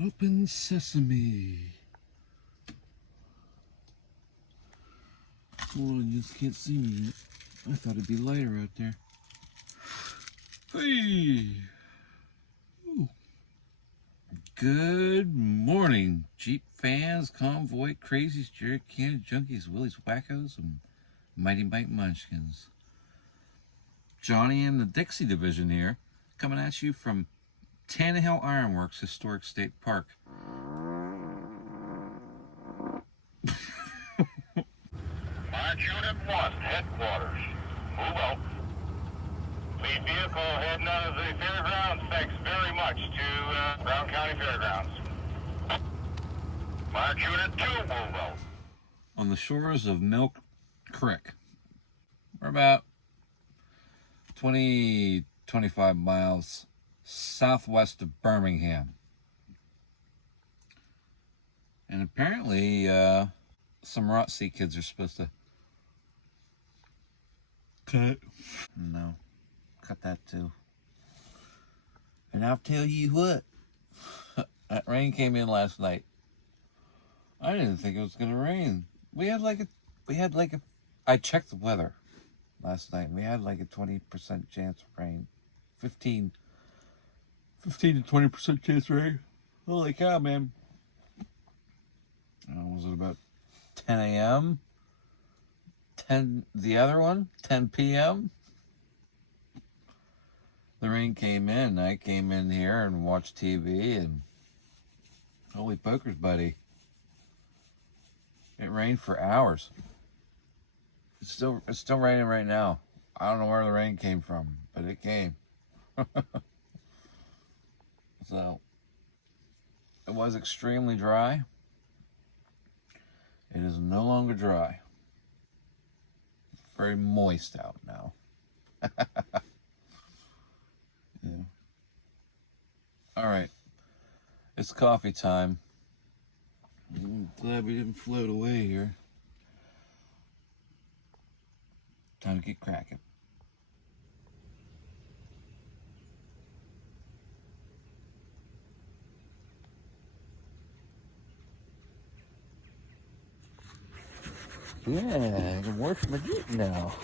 Open sesame. Hold on, you just can't see me yet. I thought it'd be lighter out there. Hey! Ooh. Good morning, Jeep fans, convoy crazies, jerry can junkies, willies, wackos, and mighty Mike munchkins. Johnny and the Dixie Division here, coming at you from Tannehill Ironworks Historic State Park. March Unit 1, headquarters. Move out. Lead vehicle heading out of the fairgrounds. Thanks very much to Brown County Fairgrounds. March Unit 2, move out. On the shores of Milk Creek. We're about 25 miles southwest of Birmingham. And apparently, some JROTC kids are supposed to cut. No, cut that too. And I'll tell you what, that rain came in last night. I didn't think it was gonna rain. I checked the weather last night. We had like a 20% chance of rain. 15 to 20% chance of rain. Holy cow, man. Was it about 10 a.m.? 10, the other one, 10 p.m.? The rain came in. I came in here and watched TV, and holy pokers, buddy. It rained for hours. It's still raining right now. I don't know where the rain came from, but it came. So, it was extremely dry. It is no longer dry. It's very moist out now. Yeah. All right. It's coffee time. I'm glad we didn't float away here. Time to get cracking. Yeah, I can wash my Jeep now.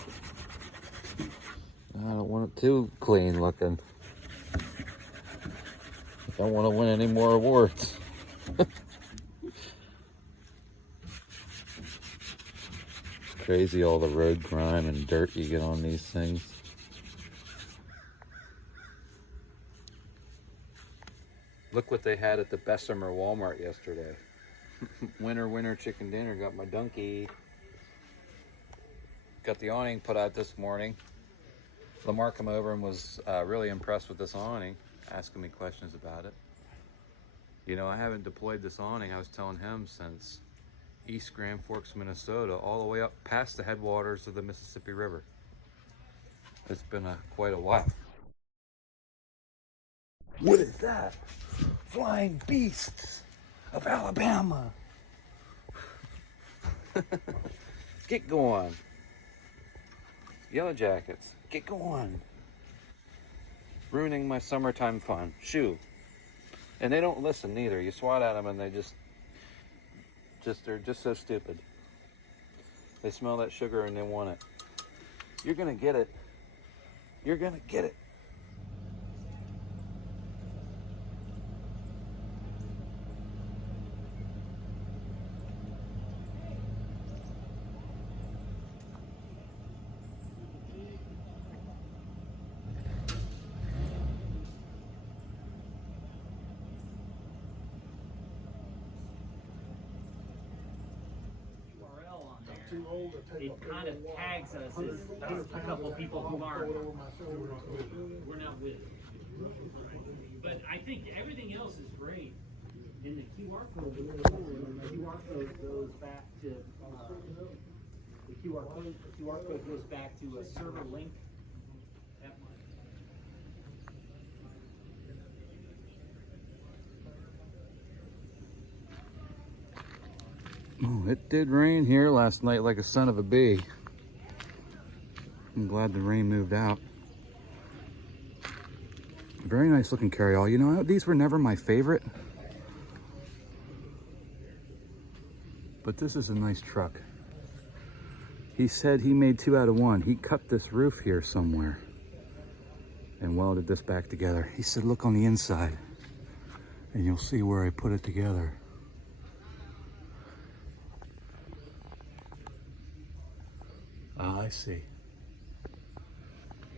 I don't want it too clean looking. I don't want to win any more awards. Crazy all the road grime and dirt you get on these things. Look what they had at the Bessemer Walmart yesterday. Winter chicken dinner. Got my donkey. Got the awning put out this morning. Lamar came over and was really impressed with this awning, asking me questions about it. You know, I haven't deployed this awning, I was telling him, since East Grand Forks, Minnesota, all the way up past the headwaters of the Mississippi River. It's been quite a while. What is that? Flying beasts of Alabama. Get going. Yellow Jackets, get going. Ruining my summertime fun. Shoo. And they don't listen neither. You swat at them and they they're just so stupid. They smell that sugar and they want it. You're gonna get it. You're gonna get it. It kind of tags us as a couple of people who aren't. We're not with it. But I think everything else is great. And the QR code is cool. And the QR code goes back to the QR code goes back to a server link. Oh, it did rain here last night like a son of a bee. I'm glad the rain moved out. Very nice looking carryall. You know, these were never my favorite. But this is a nice truck. He said he made 2 out of 1. He cut this roof here somewhere and welded this back together. He said, look on the inside and you'll see where I put it together. Ah, I see.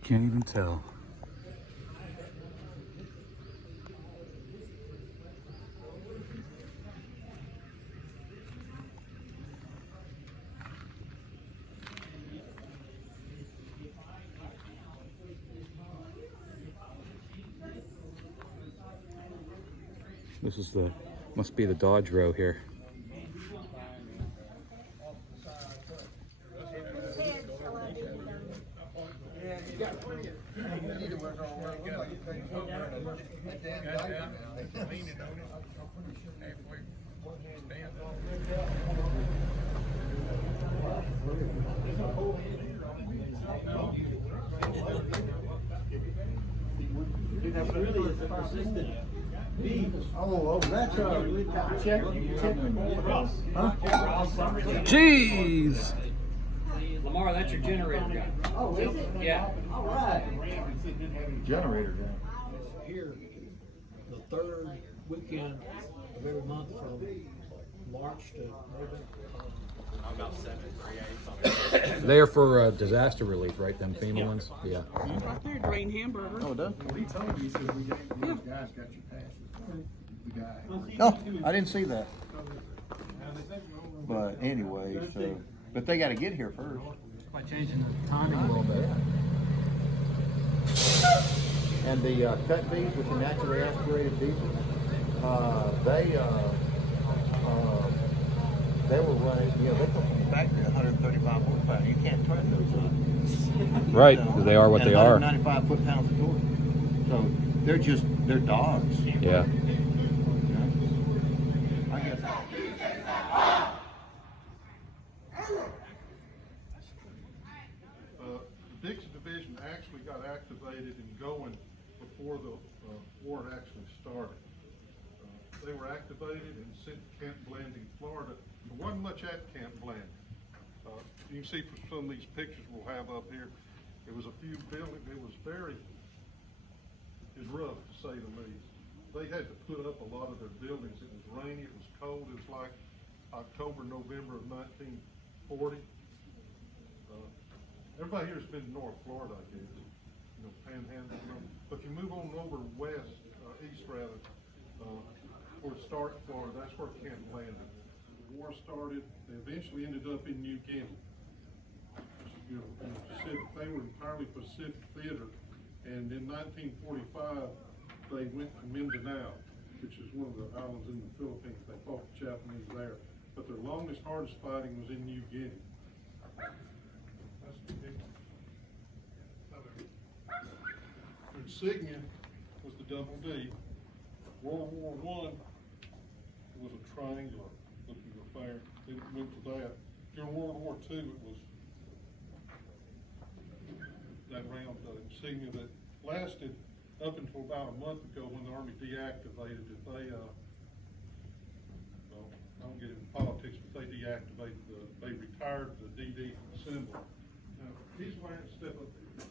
Can't even tell. This is the, must be the Dodge row here. Oh, that's check. Huh? Jeez! Lamar, that's your generator guy. Oh, is it? Yeah. All right. Generator down. Here, the third weekend of every month from March to November. They are for disaster relief, right? Them FEMA ones? Yeah. Right there, Green Hamburger. Oh, it does? He told me, he said, we got, one of the guys got your passes. The guy. Oh, I didn't see that. But anyway, so, but they gotta get here first. By changing the timing a little bit. And the cut bees with the naturally aspirated diesels, they were running, you know, they come from the factory at 135 horsepower. You can't turn those on. Right, because they are what they are. 95 foot-pounds of torque. So they're dogs. Yeah. I guess. The Dixie Division actually got activated and going before the war actually started. They were activated and sent to Camp Blanding, Florida. There wasn't much at Camp Blanding. You can see from some of these pictures we'll have up here, there was a few buildings, it was rough to say the least. They had to put up a lot of their buildings. It was rainy, it was cold, it was like October, November of 1940. Everybody here has been to North Florida, I guess, you know, Panhandle. But if you move on over west, east rather, towards Stark, Florida, that's where Camp landed. The war started, they eventually ended up in New Guinea. You know, in the Pacific. They were entirely Pacific theater, and in 1945, they went to Mindanao, which is one of the islands in the Philippines. They fought the Japanese there. But their longest, hardest fighting was in New Guinea. That's the big one. Their insignia was the double D. World War I was a triangular looking affair. Then it went to that. During World War II, it was that round insignia that lasted up until about a month ago when the Army deactivated it. They, well, I don't get into politics, but they deactivated they retired the DD symbol. Now, he's wearing, step up here.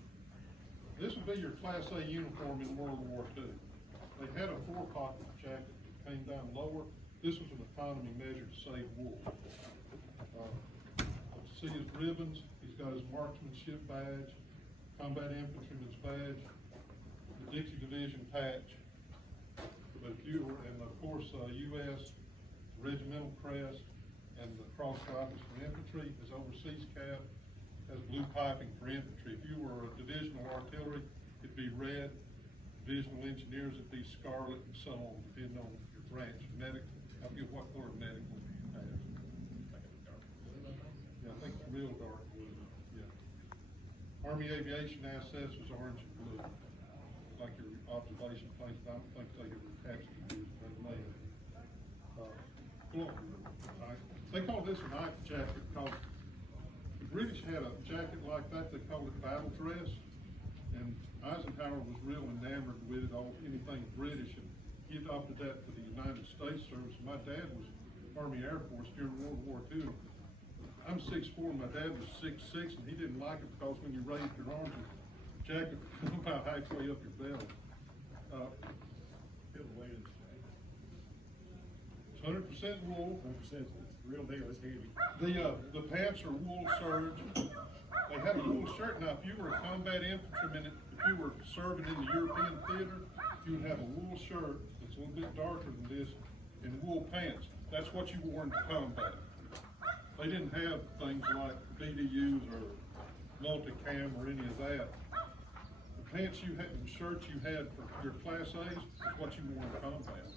This would be your Class A uniform in World War II. They had a 4-pocket jacket that came down lower. This was an economy measure to save wool. See his ribbons. He's got his marksmanship badge, combat infantryman's badge, the Dixie Division patch. But if you were, and of course, US regimental crest and the cross rifles for infantry, his overseas cap has blue piping for infantry. If you were a divisional artillery, it'd be red. Divisional engineers, it'd be scarlet, and so on, depending on your branch. Medical, I forget what color medical you have. Yeah, I think it's real dark blue. Yeah. Army aviation assets was orange and blue, like your observation planes. I don't think they ever captured these, but they may have. Cool. Right. They call this a night jacket because the British had a jacket like that. They called it battle dress, and Eisenhower was real enamored with it, all anything British, and he adopted that for the United States service. My dad was Army Air Force during World War II. I'm 6'4", my dad was 6'6", and he didn't like it because when you raised your arms, your jacket would come about halfway up your belly. It's 100% wool. 100%. It's real deal. It's heavy. The pants are wool serge. They had a wool shirt. Now, if you were a combat infantryman, if you were serving in the European theater, you would have a wool shirt that's a little bit darker than this, and wool pants. That's what you wore in combat. They didn't have things like BDUs or multicam or any of that. The pants you had, the shirts you had for your Class A's is what you wore in combat.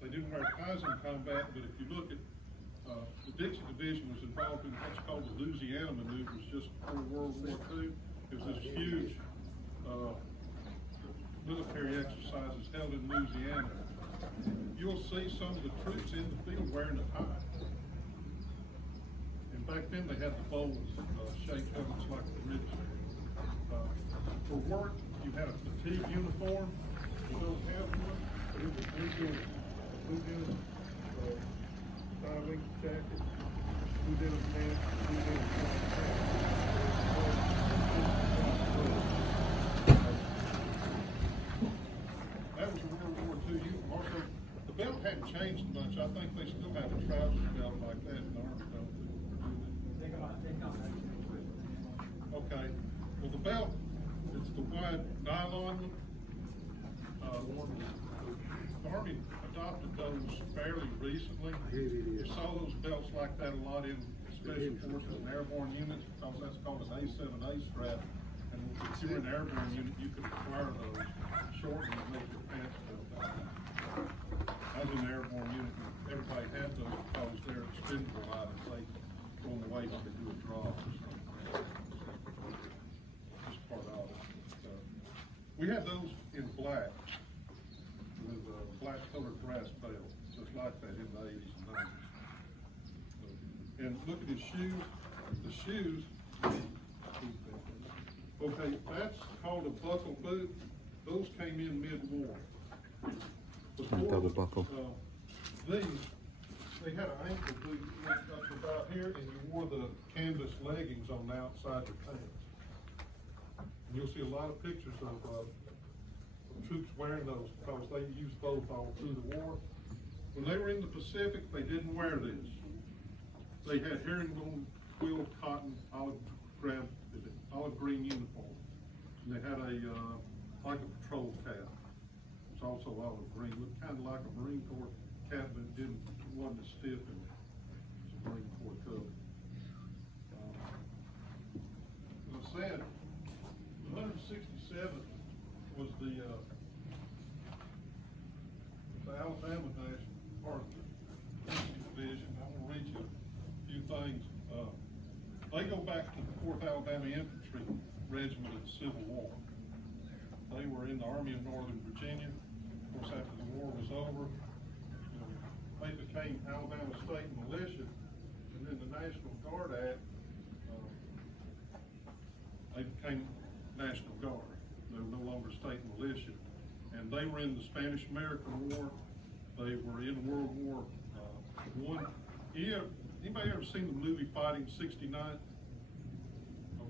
They didn't wear ties in combat, but if you look at the Dixie Division was involved in what's called the Louisiana maneuvers just before World War II. It was this huge military exercises held in Louisiana. You'll see some of the troops in the field wearing a tie. And back then they had the bowls, shaped helmets like the British. For work, you had a fatigue uniform. You don't have one. It was blue denim, tie-length jacket, blue denim pants, blue denim That was a World War II uniform. Also, the belt hadn't changed much. I think they still have a trouser belt like that in the Army, don't they? Okay. Well, the belt, it's the wide nylon one. The Army adopted those fairly recently. You saw those belts like that a lot in special forces and airborne units because that's called an A7A strap. And if you were an airborne unit, you could acquire those, shorten and make your pants belt like that. I was in an airborne unit and everybody had those because they're expendable items. They go on the way to do a draw or something. Just part of it. We had those in black with a black colored brass belt, just like that in the 80s and 90s. And look at his shoes. The shoes, okay, that's called a buckle boot. Those came in mid-war. Double buckle. These, they had an ankle boot that went up to about here, and you wore the canvas leggings on the outside of your pants. And you'll see a lot of pictures of troops wearing those because they used both all through the war. When they were in the Pacific, they didn't wear this. They had herringbone quill cotton olive green uniform. And they had a like a patrol cap. It's also olive green, looked kind of like a Marine Corps cap, but it wasn't as stiff and it's a Marine Corps color. As I said, 167 was the Alabama National part of the Dixie Division. I want to read you a few things. They go back to the 4th Alabama Infantry Regiment of the Civil War. They were in the Army of Northern Virginia. Of course, after the war was over, they became Alabama State Militia, and then the National Guard Act, they became National Guard. They were no longer state militia. And they were in the Spanish-American War. They were in World War I. Anybody ever seen the movie Fighting 69?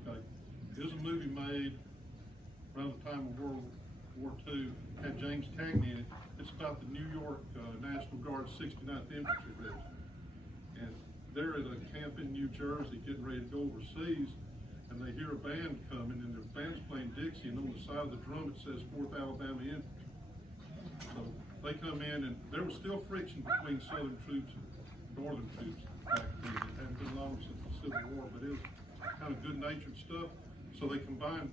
Okay. There's a movie made around the time of World War II, had James Cagney in it. It's about the New York National Guard 69th Infantry Regiment. And they're at a camp in New Jersey getting ready to go overseas, and they hear a band coming, and the band's playing Dixie, and on the side of the drum it says 4th Alabama Infantry. So they come in, and there was still friction between Southern troops and Northern troops back then. It hadn't been long since the Civil War, but it was kind of good-natured stuff. So they combined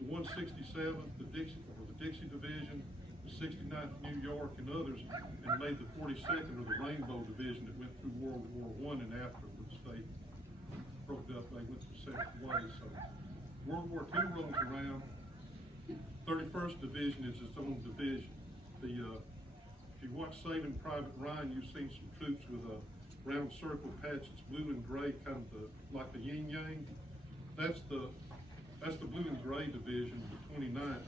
the 167th, the Dixie Division, the 69th New York, and others, and made the 42nd, or the Rainbow Division, that went through World War I, and afterwards they broke up, they went their separate ways. So World War II rolls around, 31st Division is its own division. If you watch Saving Private Ryan, you've seen some troops with a round circle patch. It's blue and gray, kind of like the yin yang. That's the blue and gray division, the 29th.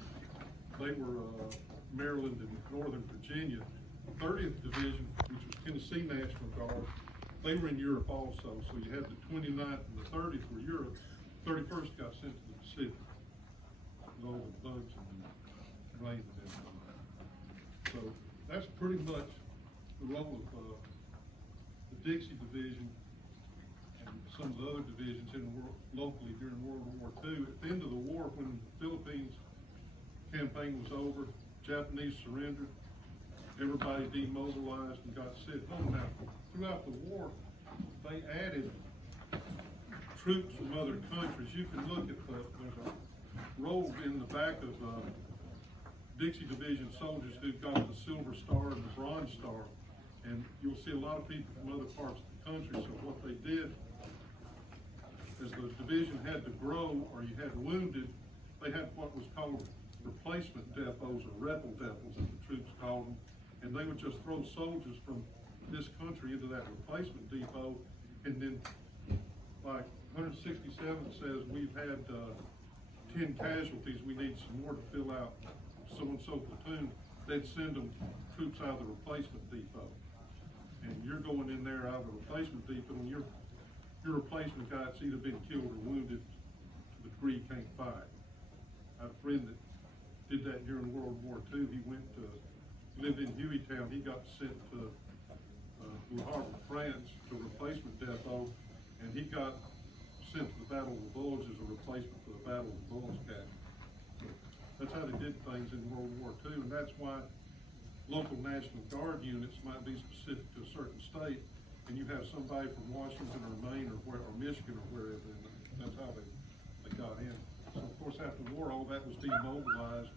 They were Maryland and Northern Virginia. 30th Division, which was Tennessee National Guard, they were in Europe also. So you had the 29th and the 30th were Europe. 31st got sent to the Pacific with all the bugs and rain and everything. So that's pretty much the role of the Dixie Division and some of the other divisions in the world, locally during World War II. At the end of the war, when the Philippines campaign was over, Japanese surrendered, everybody demobilized and got sent home. Now, throughout the war, they added troops from other countries. You can look at there's a roll in the back of Dixie Division soldiers who got the Silver Star and the Bronze Star, and you'll see a lot of people from other parts of the country. So what they did, as the division had to grow or you had wounded, they had what was called replacement depots or rebel depots, as the troops called them, and they would just throw soldiers from this country into that replacement depot, and then like 167 says we've had 10 casualties, we need some more to fill out so-and-so platoon. They'd send them troops out of the replacement depot, and you're going in there out of the replacement depot, and your replacement guy's either been killed or wounded to the degree he can't fight. I had a friend that did that during World War II. He went to, lived in Hueytown. He got sent to Le Havre, France, to a replacement depot, and he got sent to the Battle of the Bulge as a replacement for the Battle of the Bulge Gap. So that's how they did things in World War II, and that's why local National Guard units might be specific to a certain state, and you have somebody from Washington or Maine or Michigan or wherever, and that's how they got in. So of course after the war, all that was demobilized,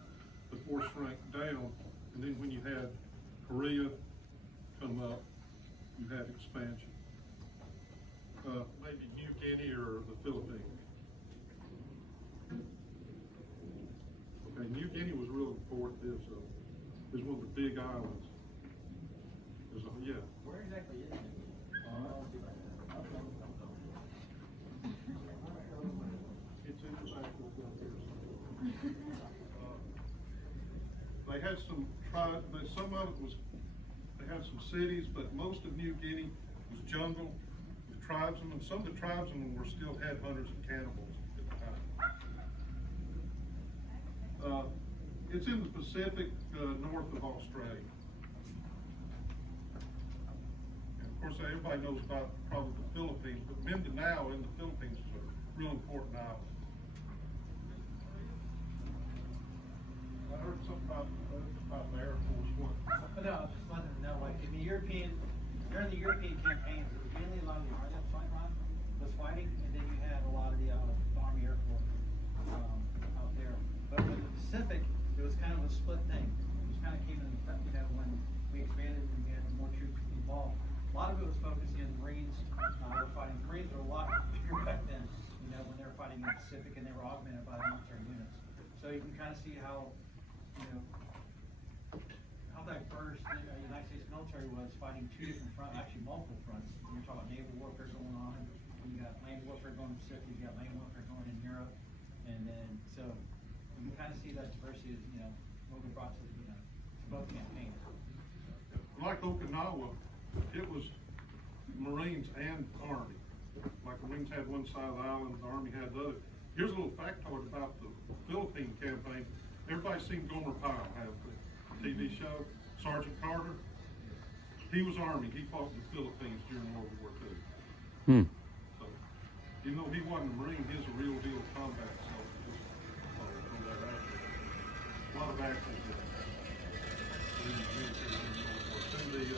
the force shrank down, and then when you had Korea come up, you had expansion. Maybe New Guinea or the Philippines. Okay, New Guinea was real important. Is one of the big islands. Yeah. Where exactly is it? It's in the back of the here. They had some tribes, but some of it was, they had some cities, but most of New Guinea was jungle with tribesmen. Some of the tribesmen were still headhunters and cannibals at the time. It's in the Pacific, north of Australia. And of course, everybody knows about probably the Philippines, but Mindanao in the Philippines is a real important island. I heard something about the Air Force One. But no, I was just letting them know, like, in the European, during the European campaigns, it was mainly a lot of the Army was fighting, and then you had a lot of the Army Air Force out there. But in the Pacific, it was kind of a split thing. It was kind of came in, when we expanded and we had more troops involved. A lot of it was focusing on Marines. Were fighting. Marines were a lot bigger back then, when they were fighting in the Pacific, and they were augmented by the military units. So you can kind of see how diverse the United States military was, fighting two different fronts, actually multiple fronts. You're talking about naval warfare going on, and you got land warfare going in the Pacific, you got land warfare going in Europe, and then so you can kind of see that diversity is what we brought to both campaigns. Like Okinawa, it was Marines and Army. Like the Marines had one side of the island, the Army had the other. Here's a little factoid about the Philippine campaign. Everybody's seen Gomer Pyle have the TV show. Sergeant Carter, he was Army. He fought in the Philippines during World War II. So, even though he wasn't a Marine, he was a real deal combat soldier. A lot of active in the military during World War II.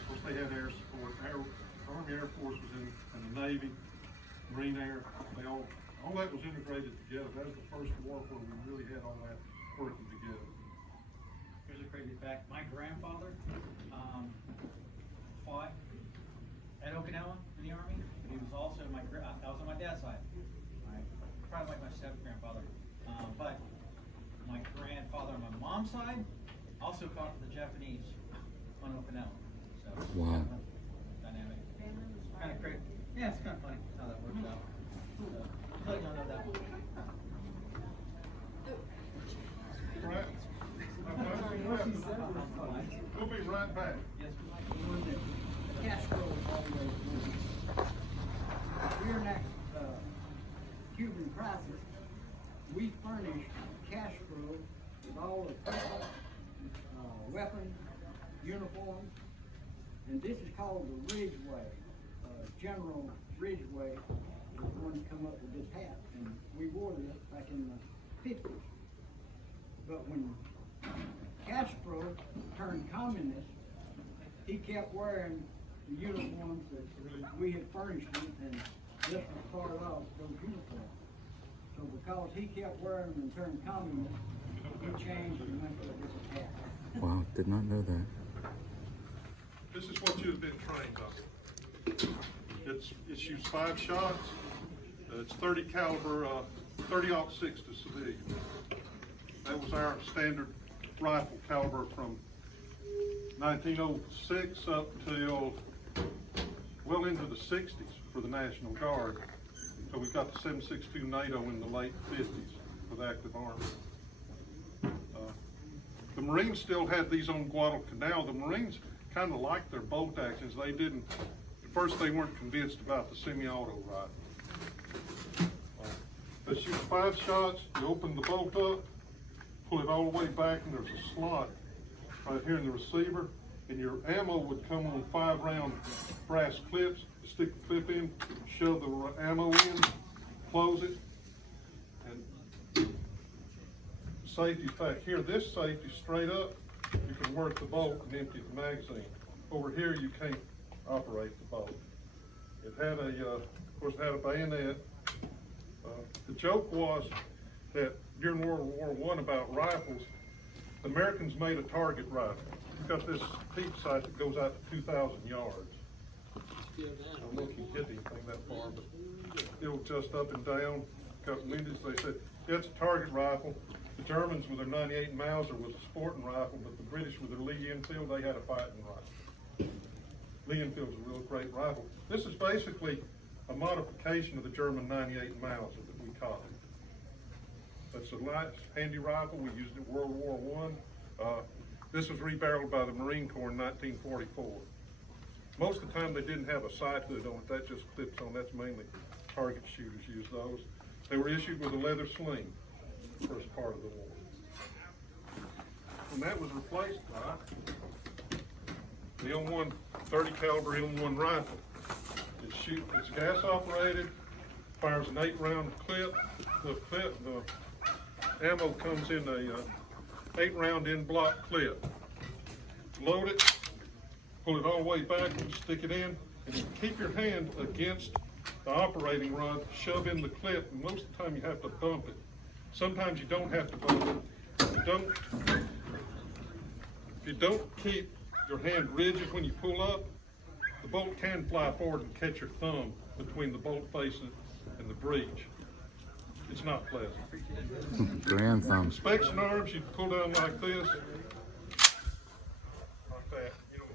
Of course, they had air support. Army Air Force was in the Navy, Marine Air. They all that was integrated together. That was the first war where we really had all that working together. Here's a crazy fact. My grandfather fought at Okinawa in the Army, but he was also that was on my dad's side. Right? Probably like my step-grandfather. But my grandfather on my mom's side also fought for the Japanese on Okinawa. So Wow. Kind of dynamic. Kind of crazy. Yeah, it's kind of funny how that works out. So, just let y'all know that one. Right. We'll be right back. Castro always was. During that Cuban crisis, we furnished Castro with all the equipment, weapons, uniforms, and this is called the Ridgeway. General Ridgeway was the one to come up with this hat, and we wore this back in the 50s. But when Castro turned communist, he kept wearing the uniforms that we had furnished him, and this was part of those uniforms. So because he kept wearing them and turned communist, he changed and went to a different hat. Wow, did not know that. This is what you've been trained on. It shoots 5 shots. It's 30 caliber, 30-06 to civilian. That was our standard rifle caliber from 1906 up till well into the 60s for the National Guard. So we got the 7.62 NATO in the late 50s with active army. The Marines still had these on Guadalcanal. The Marines kind of liked their bolt actions. They didn't, at first they weren't convinced about the semi-auto rifle. They shoot 5 shots, you open the bolt up, pull it all the way back, and there's a slot right here in the receiver, and your ammo would come on 5-round brass clips. You stick the clip in, shove the ammo in, close it, and safety's back here. This safety straight up, you can work the bolt and empty the magazine. Over here, you can't operate the bolt. It had a, of course, it had a bayonet. The joke was that during World War I about rifles, the Americans made a target rifle. You've got this peep sight that goes out to 2,000 yards. I don't know if you hit anything that far, but it'll adjust up and down. Got windows, they said, yeah, it's a target rifle. The Germans with their 98 Mauser was a sporting rifle, but the British with their Lee Enfield, they had a fighting rifle. Lee Enfield's a real great rifle. This is basically a modification of the German 98 Mauser that we call it. That's a light, handy rifle. We used it in World War I. This was rebarreled by the Marine Corps in 1944. Most of the time they didn't have a sight hood on it. That just clips on. That's mainly target shooters use those. They were issued with a leather sling the first part of the war. And that was replaced by the M1 30 caliber M1 rifle. It's gas operated, fires an 8-round clip. The ammo comes in a 8-round in block clip. Load it, pull it all the way back, and stick it in, and you keep your hand against the operating rod, shove in the clip, and most of the time you have to bump it. Sometimes you don't have to bump it. If you don't keep your hand rigid when you pull up, the bolt can fly forward and catch your thumb between the bolt face and the breech. It's not pleasant. Grand thumb. Inspection arms, you pull down like this. Like that. You know,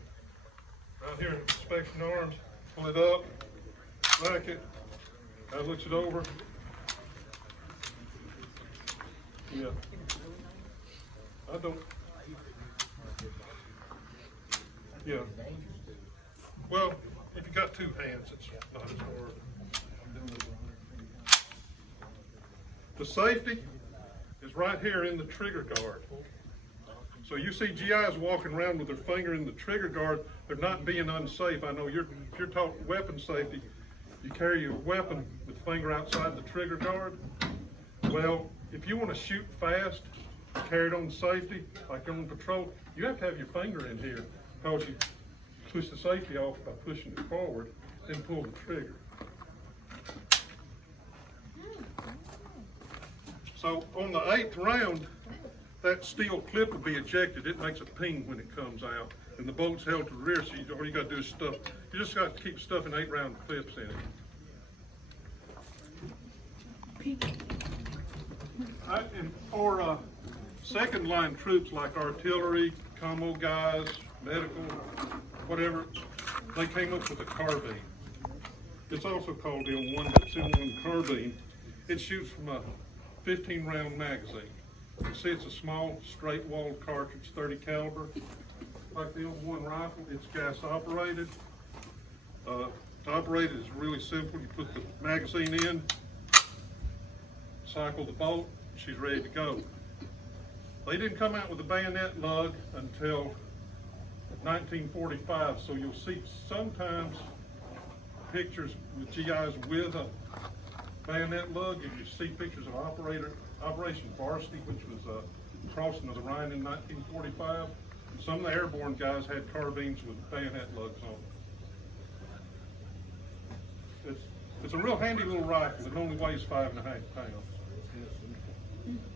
right here in inspection arms, pull it up, rack it. That looks it over. Yeah. I don't. Yeah. Well, if you got 2 hands, it's not as hard. The safety is right here in the trigger guard. So you see GIs walking around with their finger in the trigger guard, they're not being unsafe. I know if you're taught weapon safety, you carry your weapon with the finger outside the trigger guard. Well, if you want to shoot fast, carry it on safety, like on patrol, you have to have your finger in here because you push the safety off by pushing it forward, then pull the trigger. So on the 8th round, that steel clip will be ejected. It makes a ping when it comes out, and the bolt's held to the rear, so all you got to do is stuff. You just got to keep stuffing 8-round clips in it. And for second line troops like artillery, commo guys, medical, whatever, they came up with a carbine. It's also called M1, but it's M1 carbine. It shoots from a 15-round magazine. You see it's a small, straight-walled cartridge, 30 caliber. Like the M1 rifle, it's gas operated. To operate it is really simple. You put the magazine in, cycle the bolt, she's ready to go. They didn't come out with a bayonet lug until 1945, so you'll see sometimes pictures with GIs with a bayonet lug. If you see pictures of Operation Varsity, which was a crossing of the Rhine in 1945, some of the airborne guys had carbines with bayonet lugs on. It's a real handy little rifle. It only weighs 5.5 pounds.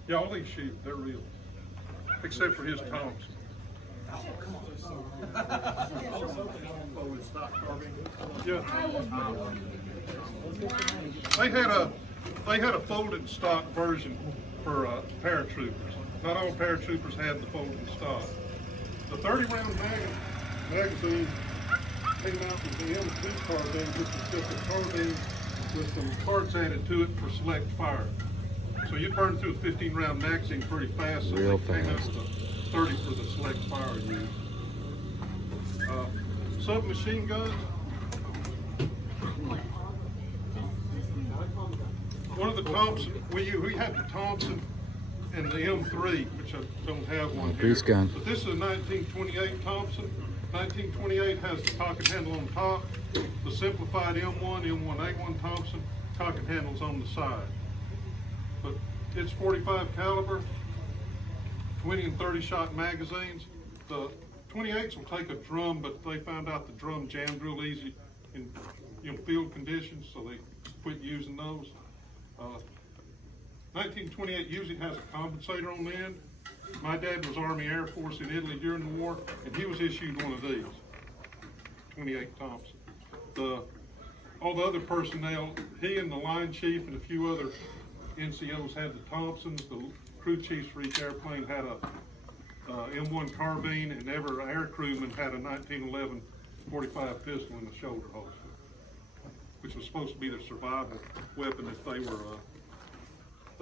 Yeah, all these shoot, they're real. Except for his Thompson. Yeah. They had a folded stock version for paratroopers. Not all paratroopers had the folded stock. The 30-round magazine came out with the M2 carbine, which is just a carbine with some cards added to it for select fire. So you burn through a 15-round magazine pretty fast. So Real they came out fast. with a 30 for the select fire use. Submachine guns. One of the Thompson, we had the Thompson and the M3, which I don't have one here. Grease gun. But this is a 1928 Thompson. 1928 has the pocket handle on top. The simplified M1, M1A1 Thompson, pocket handles on the side. But it's 45 caliber, 20 and 30 shot magazines. The 28s will take a drum, but they found out the drum jammed real easy in field conditions, so they quit using those. 1928 usually has a compensator on the end. My dad was Army Air Force in Italy during the war, and he was issued one of these, 28 Thompson. All the other personnel, he and the line chief and a few other NCOs had the Thompsons. The crew chiefs for each airplane had a M1 carbine, and every air crewman had a 1911 45 pistol in the shoulder holster, which was supposed to be their survival weapon if they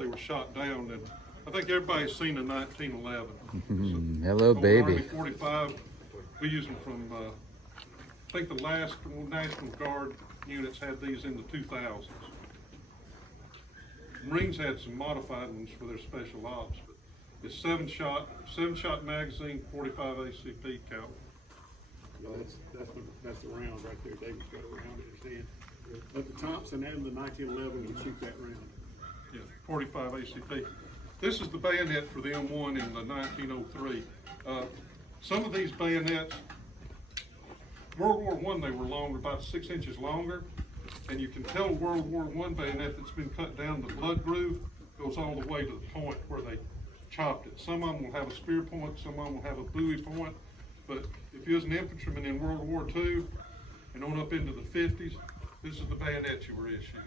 were shot down. And I think everybody's seen a 1911. Hello, Old baby. Army 45. We use them from. I think the last National Guard units had these in the 2000s. Marines had some modified ones for their special ops, but it's seven shot magazine, 45 ACP caliber. That's the round right there. David's got a round in his hand. But the Thompson and the 1911 would shoot that round. Yeah, 45 ACP. This is the bayonet for the M1 in the 1903. Some of these bayonets, World War I, they were longer, about 6 inches longer. And you can tell World War I bayonet that's been cut down, the blood groove goes all the way to the point where they chopped it. Some of them will have a spear point, some of them will have a buoy point. But if you was an infantryman in World War II and on up into the 50s, this is the bayonet you were issued.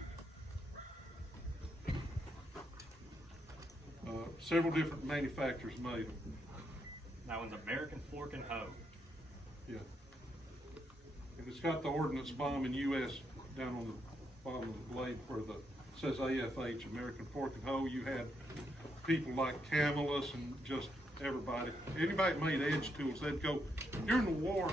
Several different manufacturers made them. That one's American Fork and Hoe. Yeah. And it's got the ordnance bomb in US down on the bottom of the blade where the says AFH, American Fork and Hoe. You had people like Camillus and just everybody. Anybody that made edge tools, they'd go, during the war,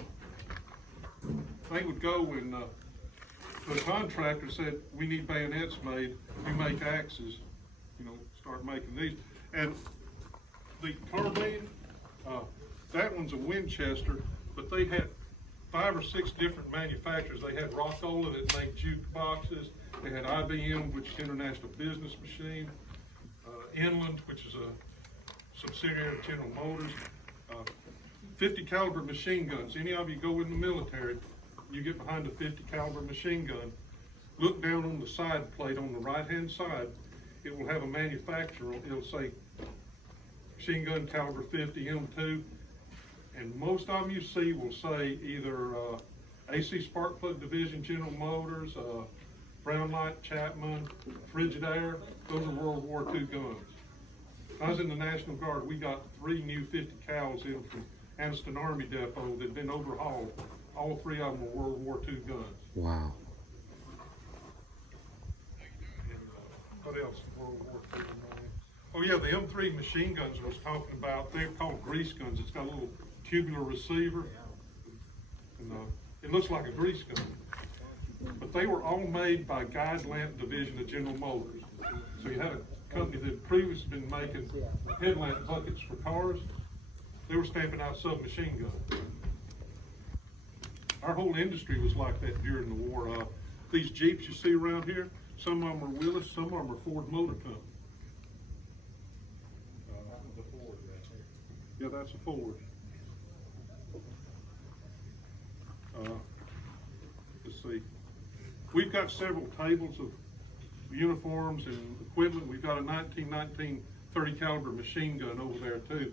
they would go and the contractor said, we need bayonets made, you make axes, start making these. And the carbine, that one's a Winchester, but they had 5 or 6 different manufacturers. They had Rockola that made jukeboxes. They had IBM, which is International Business Machine. Inland, which is a subsidiary of General Motors. 50 caliber machine guns. Any of you go in the military, you get behind a 50 caliber machine gun. Look down on the side plate on the right-hand side. It will have a manufacturer. It'll say machine gun caliber 50 M2. And most of them you see will say either AC Sparkplug Division, General Motors, Brown Light, Chapman, Frigidaire. Those are World War II guns. When I was in the National Guard, we got 3 new 50 cals in from Anniston Army Depot that had been overhauled. All 3 of them were World War II guns. Wow. And, what else in World War II? Oh yeah, the M3 machine guns I was talking about, they're called grease guns. It's got a little tubular receiver, and it looks like a grease gun. But they were all made by Guide Lamp Division of General Motors. So you had a company that had previously been making headlamp buckets for cars. They were stamping out submachine guns. Our whole industry was like that during the war. These Jeeps you see around here, some of them are Willis, some of them are Ford Motor Company. Yeah, that's a Ford. Let's see. We've got several tables of uniforms and equipment. We've got a 1919 30 caliber machine gun over there too.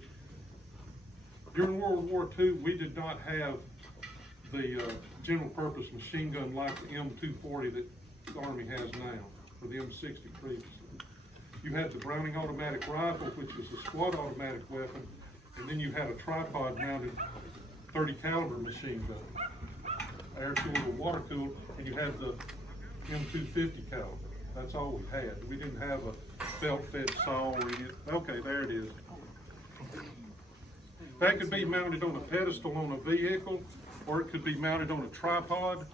During World War II, we did not have the general purpose machine gun like the M240 that the Army has now, or the M60 previously. You had the Browning automatic rifle, which is a squad automatic weapon, and then you had a tripod mounted 30 caliber machine gun, air cooled or water cooled, and you had the M250 caliber. That's all we had. We didn't have a belt fed saw or anything. Okay, there it is. That could be mounted on a pedestal on a vehicle, or it could be mounted on a tripod.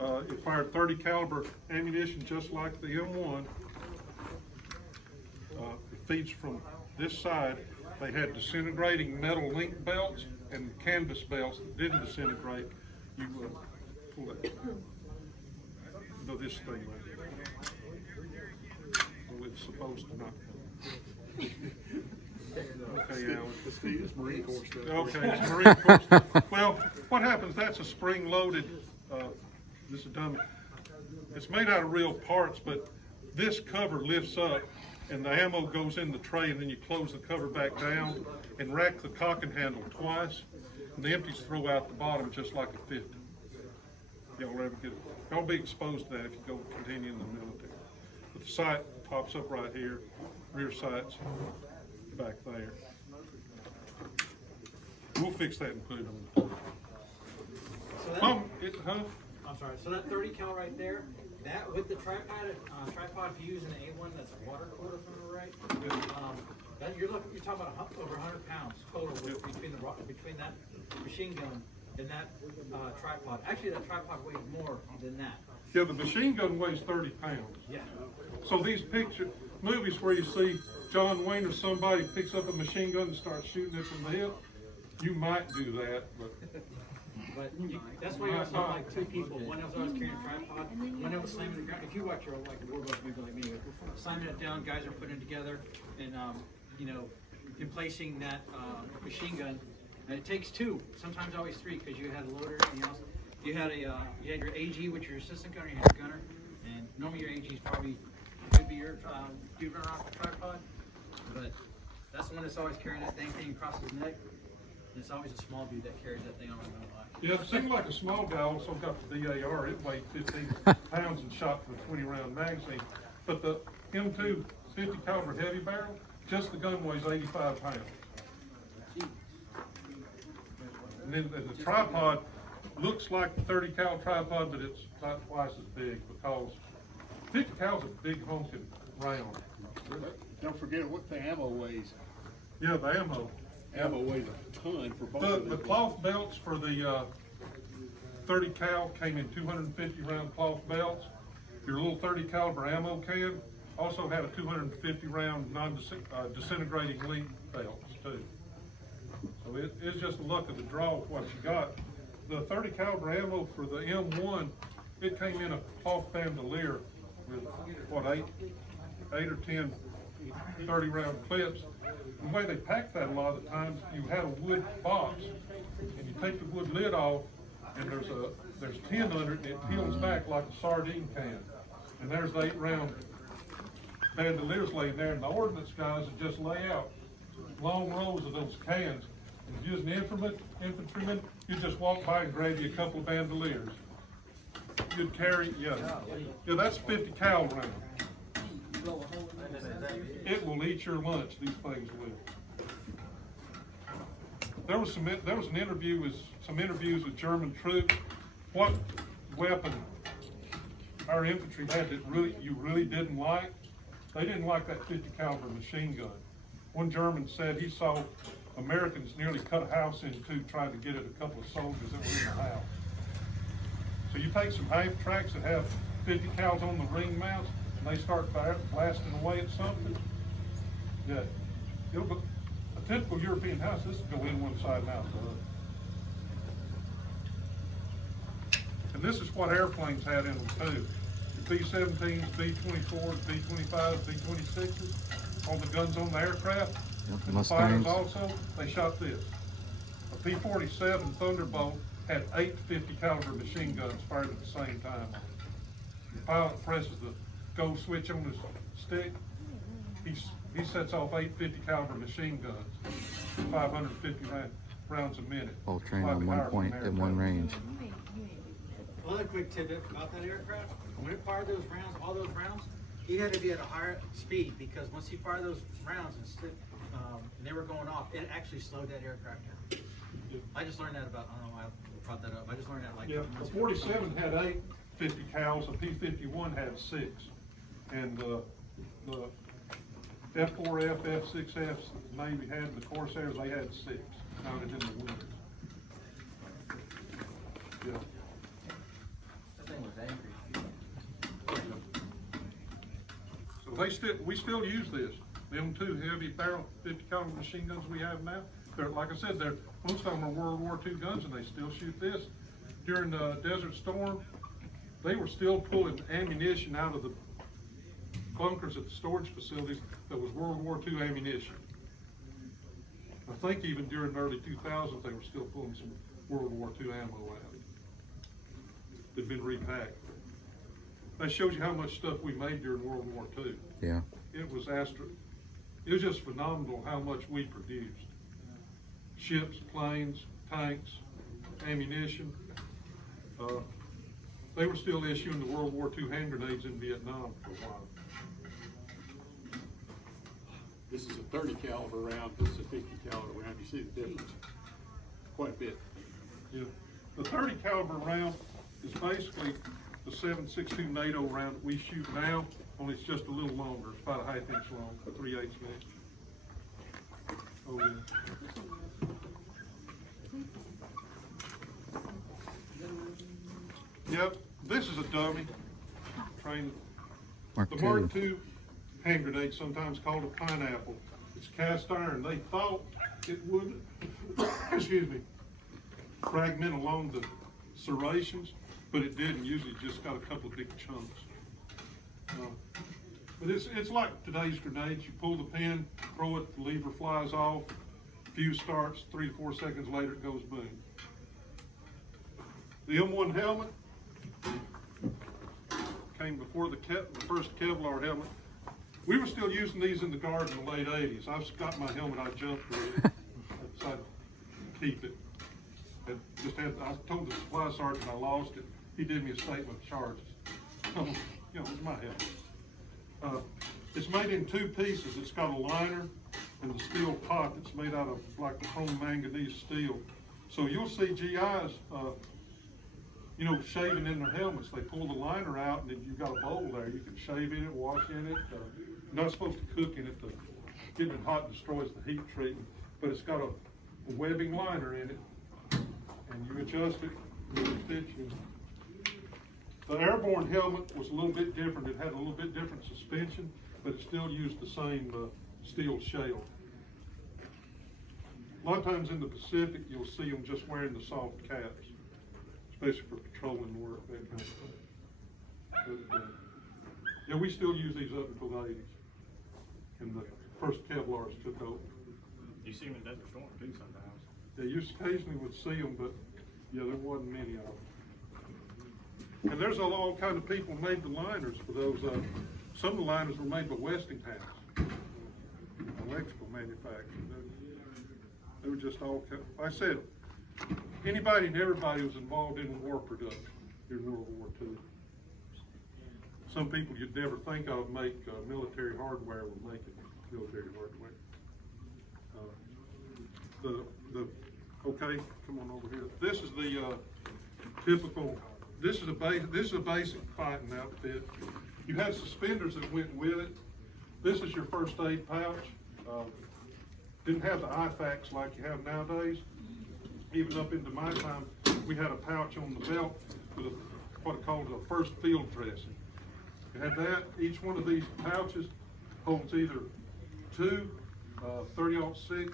It fired 30 caliber ammunition just like the M1. It feeds from this side. They had disintegrating metal link belts and canvas belts that didn't disintegrate. You pull that. No, this thing right here. So it's supposed to not come. Okay, Alan. It's Marine Corps stuff. Okay, it's Marine Corps stuff. Well, what happens, that's a spring-loaded, this is dummy. It's made out of real parts, but this cover lifts up and the ammo goes in the tray, and then you close the cover back down and rack the cocking handle twice, and the empties throw out the bottom just like a 50. Y'all ever get it? Y'all be exposed to that if you go continue in the military. But the sight pops up right here, rear sight's back there. We'll fix that and put it on. So that, I'm sorry, so that 30 cal right there, that with the tripod if you use an A1 that's a water cooled, if I'm right, that you're talking about over 100 pounds total between that machine gun and that tripod. Actually, that tripod weighs more than that. Yeah, the machine gun weighs 30 pounds. Yeah. So these movies where you see John Wayne or somebody picks up a machine gun and starts shooting it from the hip, you might do that, but that's why I saw like two people. One was always carrying a tripod, one was slamming the ground. If you watch your like war book movie like me, slamming it down, guys are putting it together and in placing that machine gun. And it takes two, sometimes always three, because you had a loader and else. You had your AG, which is your assistant gunner, you had your gunner, and normally your AG is probably could be your dude running off the tripod, but that's the one that's always carrying that dang thing across his neck. And it's always a small dude that carries that thing on the line. yeah, it seemed like a small guy also got the DAR. It weighed 15 pounds and shot from a 20-round magazine. But the M2 50 caliber heavy barrel, just the gun weighs 85 pounds. And then the tripod looks like the 30 cal tripod, but it's about twice as big because 50 cal's a big honking round. Don't forget what the ammo weighs. Yeah, the ammo. Ammo weighs a ton for both. The cloth belts for the 30 cal came in 250 round cloth belts. Your little 30 caliber ammo can also had a 250 round non-disintegrating link belts too. So it's just the luck of the draw what you got. The 30 caliber ammo for the M1, it came in a cloth bandolier with what, eight or 10 30 round clips. The way they pack that a lot of the times, you had a wood box and you take the wood lid off and there's 10 under it and it peels back like a sardine can. And there's the 8 round bandoliers laying there, and the ordnance guys would just lay out long rows of those cans. And if you was an infantryman, you'd just walk by and grab you a couple of bandoliers. You'd carry, yeah, that's 50 cal round. It will eat your lunch, these things will. There was an interview with some interviews with German troops. What weapon our infantry had that you really didn't like? They didn't like that 50 caliber machine gun. One German said he saw Americans nearly cut a house in two trying to get at a couple of soldiers that were in the house. So you take some half tracks that have 50 cals on the ring mounts, and they start blasting away at something. Yeah, it'll go, a typical European house, this will go in one side and out the other. And this is what airplanes had in them too. The B-17s, B-24s, B-25s, B-26s, all the guns on the aircraft. Yep, And the fighters Mustangs. also, they shot this. A P-47 Thunderbolt had 8 50 caliber machine guns fired at the same time. The pilot presses the go switch on his stick. He sets off 8 50 caliber machine guns, 550 rounds a minute. All trained Slightly on one higher point from at an one aircraft. range. Another quick tidbit about that aircraft, when it fired those rounds, all those rounds, he had to be at a higher speed because once he fired those rounds and they were going off, it actually slowed that aircraft down. I just learned that about, I don't know why I brought that up, I just learned that like. Yeah, the 47 had 8 50 cals, the P-51 had 6. And the F-4F, F-6Fs the Navy had, and the Corsairs, they had 6, counted in the winters. Yeah. That thing was angry. So we still use this. Them 2 heavy barrel 50 caliber machine guns we have now, they're, like I said, most of them are World War II guns, and they still shoot this. During the Desert Storm, they were still pulling ammunition out of the bunkers at the storage facilities that was World War II ammunition. I think even during the early 2000s, they were still pulling some World War II ammo out. They'd been repacked. That shows you how much stuff we made during World War II. Yeah. It was just phenomenal how much we produced. Ships, planes, tanks, ammunition. They were still issuing the World War II hand grenades in Vietnam for a while. This is a 30 caliber round, this is a 50 caliber round. You see the difference quite a bit. Yeah. The 30 caliber round is basically the 7.62 NATO round that we shoot now, only it's just a little longer. It's about a ½ inch long, 3/8 inch. Oh yeah. Yep, this is a dummy. Trained. Mark The II. Mark II hand grenade, sometimes called a pineapple. It's cast iron. They thought it would, excuse me, fragment along the serrations, but it didn't. Usually just got a couple of big chunks. But it's like today's grenades. You pull the pin, throw it, the lever flies off, fuse starts, 3 to 4 seconds later it goes boom. The M1 helmet came before the first Kevlar helmet. We were still using these in the Guard in the late 80s. I've got my helmet I jumped with. I decided to keep it. I told the supply sergeant I lost it. He did me a statement of charges. You know, it was my helmet. It's made in 2 pieces. It's got a liner and the steel pot that's made out of like chrome manganese steel. So you'll see GIs, you know, shaving in their helmets. They pull the liner out and then you've got a bowl there. You can shave in it, wash in it. You're not supposed to cook in it. Getting it hot destroys the heat treatment. But it's got a webbing liner in it. And you adjust it, and it fits you. The airborne helmet was a little bit different. It had a little bit different suspension, but it still used the same steel shell. A lot of times in the Pacific, you'll see them just wearing the soft caps, especially for patrolling work, that kind of thing. But, yeah, we still use these up until the 80s. And the first Kevlars took over. You see them in Desert Storm too sometimes. Yeah, you occasionally would see them, but yeah, there wasn't many of them. And there's all kind of people made the liners for those. Some of the liners were made by Westinghouse, electrical manufacturing. They were just all, like I said, anybody and everybody was involved in war production during World War II. Some people you'd never think of make military hardware were making military hardware. Okay, come on over here. This is the typical. This is a basic fighting outfit. You had suspenders that went with it. This is your first aid pouch. Didn't have the IFACs like you have nowadays. Even up into my time, we had a pouch on the belt with what I called a first field dressing. You had that. Each one of these pouches holds either two 30-06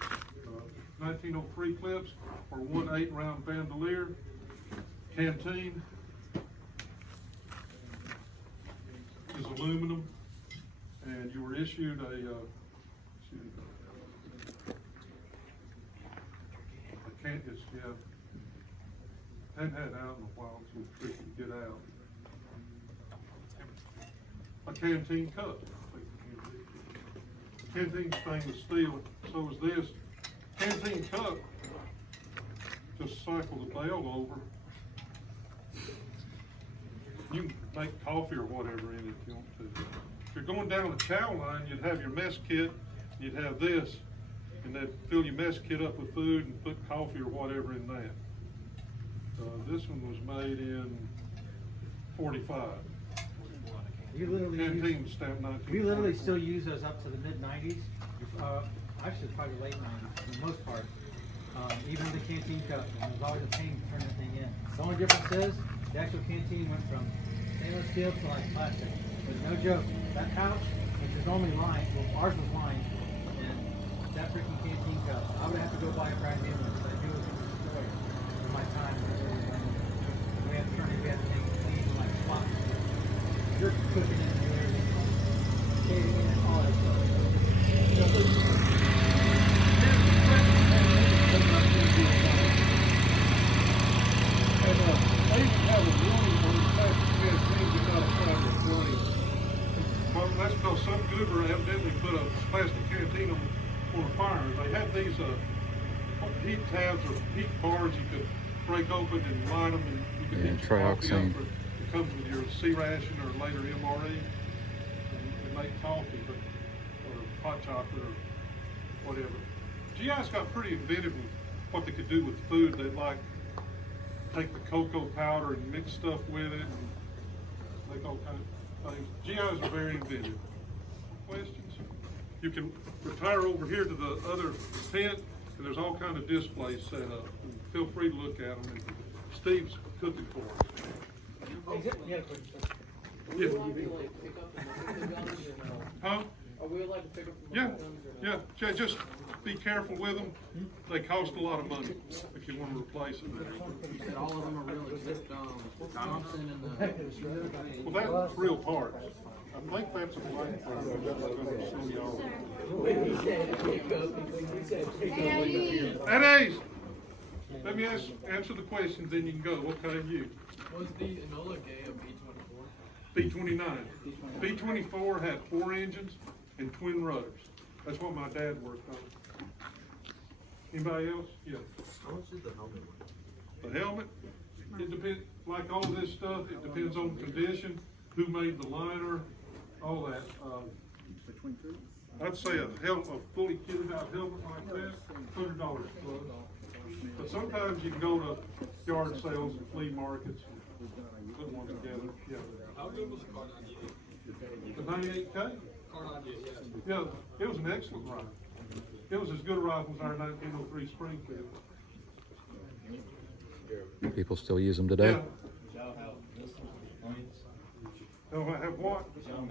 1903 clips or one 8-round bandolier. Canteen is aluminum, and you were issued a hadn't had it out in a while, so it's tricky to get out. A canteen cup. Canteen stainless steel, so is this. Canteen cup, just cycle the bell over. You can make coffee or whatever in it if you want to. If you're going down the chow line, you'd have your mess kit, you'd have this, and they'd fill your mess kit up with food and put coffee or whatever in that. This one was made in 45. You literally Canteen stamp 19. we literally still use those up to the mid-90s. Actually, probably late 90s for the most part. Even the canteen cup, and there's always a pain to turn that thing in. The only difference is the actual canteen went from stainless steel to like plastic. But no joke, that pouch, which is normally lined, well, ours was lined, and that freaking canteen cup, I would have to go buy a brand new one because I knew it was going to destroy in my time. We had to turn it, we had to make it clean and like spots. You're cooking in there, shaving in, all that stuff. I used to have a warning on the plastic canteen do not apply to flame. Well, that's because some goober evidently put a plastic canteen on a fire. They had these heat tabs or heat bars you could break open and line them, and you could heat your coffee up. It comes with your C ration or later MRE and make coffee or hot chocolate or whatever. GIs got pretty inventive with what they could do with food. They'd like take the cocoa powder and mix stuff with it and make all kinds of things. GIs are very inventive. Questions? You can retire over here to the other tent, and there's all kinds of displays set up. And feel free to look at them. And Steve's cooking for us. Yeah. Yeah. Huh? Are we allowed to pick up the Yeah, guns or yeah. Just be careful with them. They cost a lot of money if you want to replace them. You said all of them are real, except Thompson and the. Well, that's real parts. I think that's a blank part. That's gonna show you all. Eddie, let me answer the question, then you can go. Okay, you. Was the Enola Gay a B-29. B-24 had 4 engines and twin rotors. That's what my dad worked on. Anybody else? Yeah. How much is the helmet? The helmet, it depends, like all this stuff, it depends on condition, who made the liner, all that. I'd say a fully kitted out helmet like that, $100 plus. But sometimes you can go to yard sales and flea markets and put one together. Yeah. How good was the Cardinal? The 98K? Cardinal, yes. Yeah, it was an excellent rifle. It was as good a rifle as our 1903 Springfield. People still use them today. Yeah. They'll have what? Well,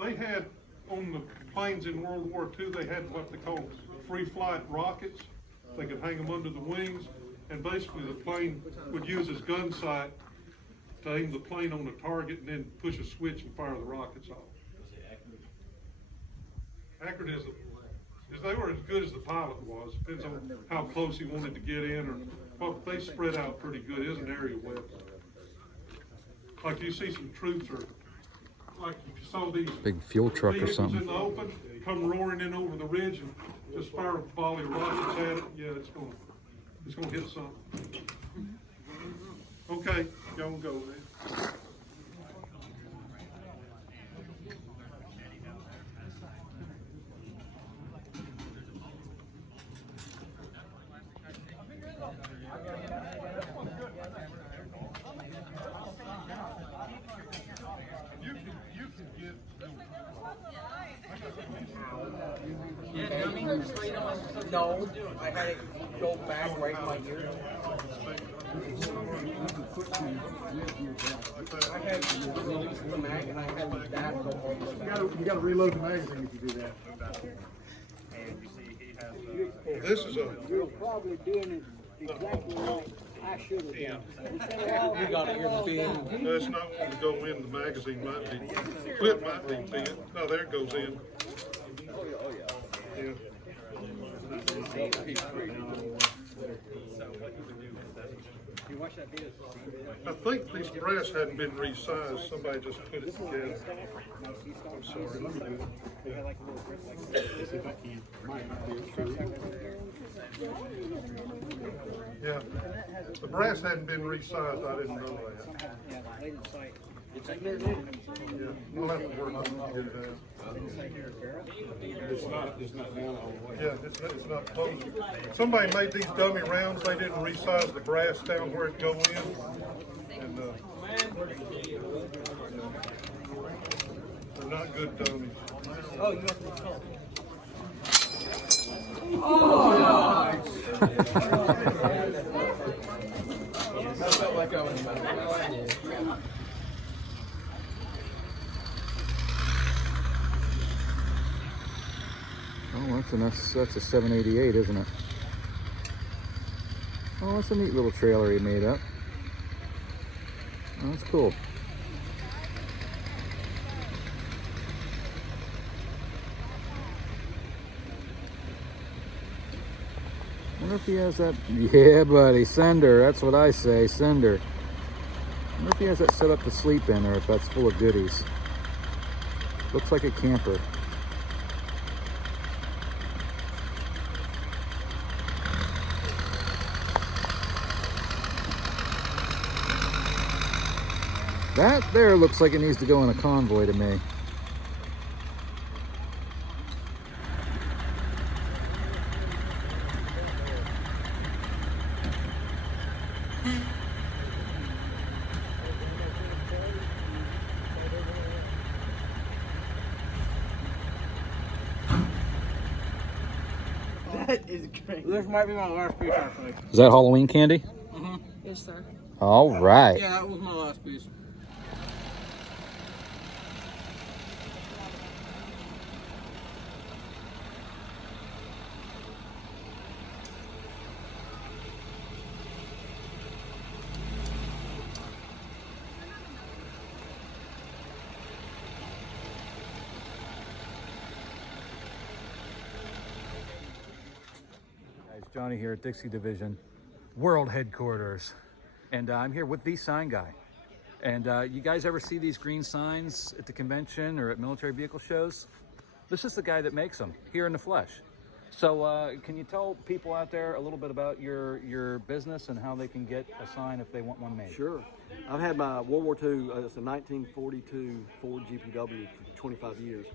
they had, on the planes in World War II, they had what they call free flight rockets. They could hang them under the wings, and basically the plane would use as gun sight to aim the plane on a target and then push a switch and fire the rockets off. Accurate as they were as good as the pilot was. Depends on how close he wanted to get in, or well, they spread out pretty good. It is an aerial weapon. Like you see some troops, or like if you saw these Big fuel truck or vehicles something. in the open, come roaring in over the ridge and just fire a volley of rockets at it. Yeah, it's gonna hit something. Okay, y'all can go, man. You can get No, I had it go back right in my ear. I had released the mag and I had that go all the way back. You gotta reload the magazine if you do that. And you see he has the. This is You're probably doing it exactly like I should have done. You got it here to be. no, it's not wanting to go in, the magazine might be, clip might be thin. No, there it goes in. Yeah. I think these brass hadn't been resized, somebody just put it together. I'm sorry, let me do it. Yeah, the brass hadn't been resized, I didn't know that. Yeah, we'll have to work on it to get it out. It's not down all the way. Yeah, it's not close. Somebody made these dummy rounds, they didn't resize the brass down where it go in. And, they're not good dummies. Oh, you have to tell. I felt like I was Oh, that's a 788, isn't it? Oh, that's a neat little trailer he made up. Oh, that's cool. I wonder if he has that. Yeah, buddy, sender. That's what I say, sender. I wonder if he has that set up to sleep in, or if that's full of goodies. Looks like a camper. That there looks like it needs to go in a convoy to me. That is great. This might be my last piece, actually. Is that Halloween candy? Mm-hmm. Yes, sir. All right. Yeah, that was my last piece. Guys, Johnny here at Dixie Division World Headquarters, and I'm here with the sign guy. And you guys ever see these green signs at the convention or at military vehicle shows? This is the guy that makes them here in the flesh. So can you tell people out there a little bit about your business and how they can get a sign if they want one made? Sure. I've had my World War II, it's a 1942 Ford GPW for 25 years.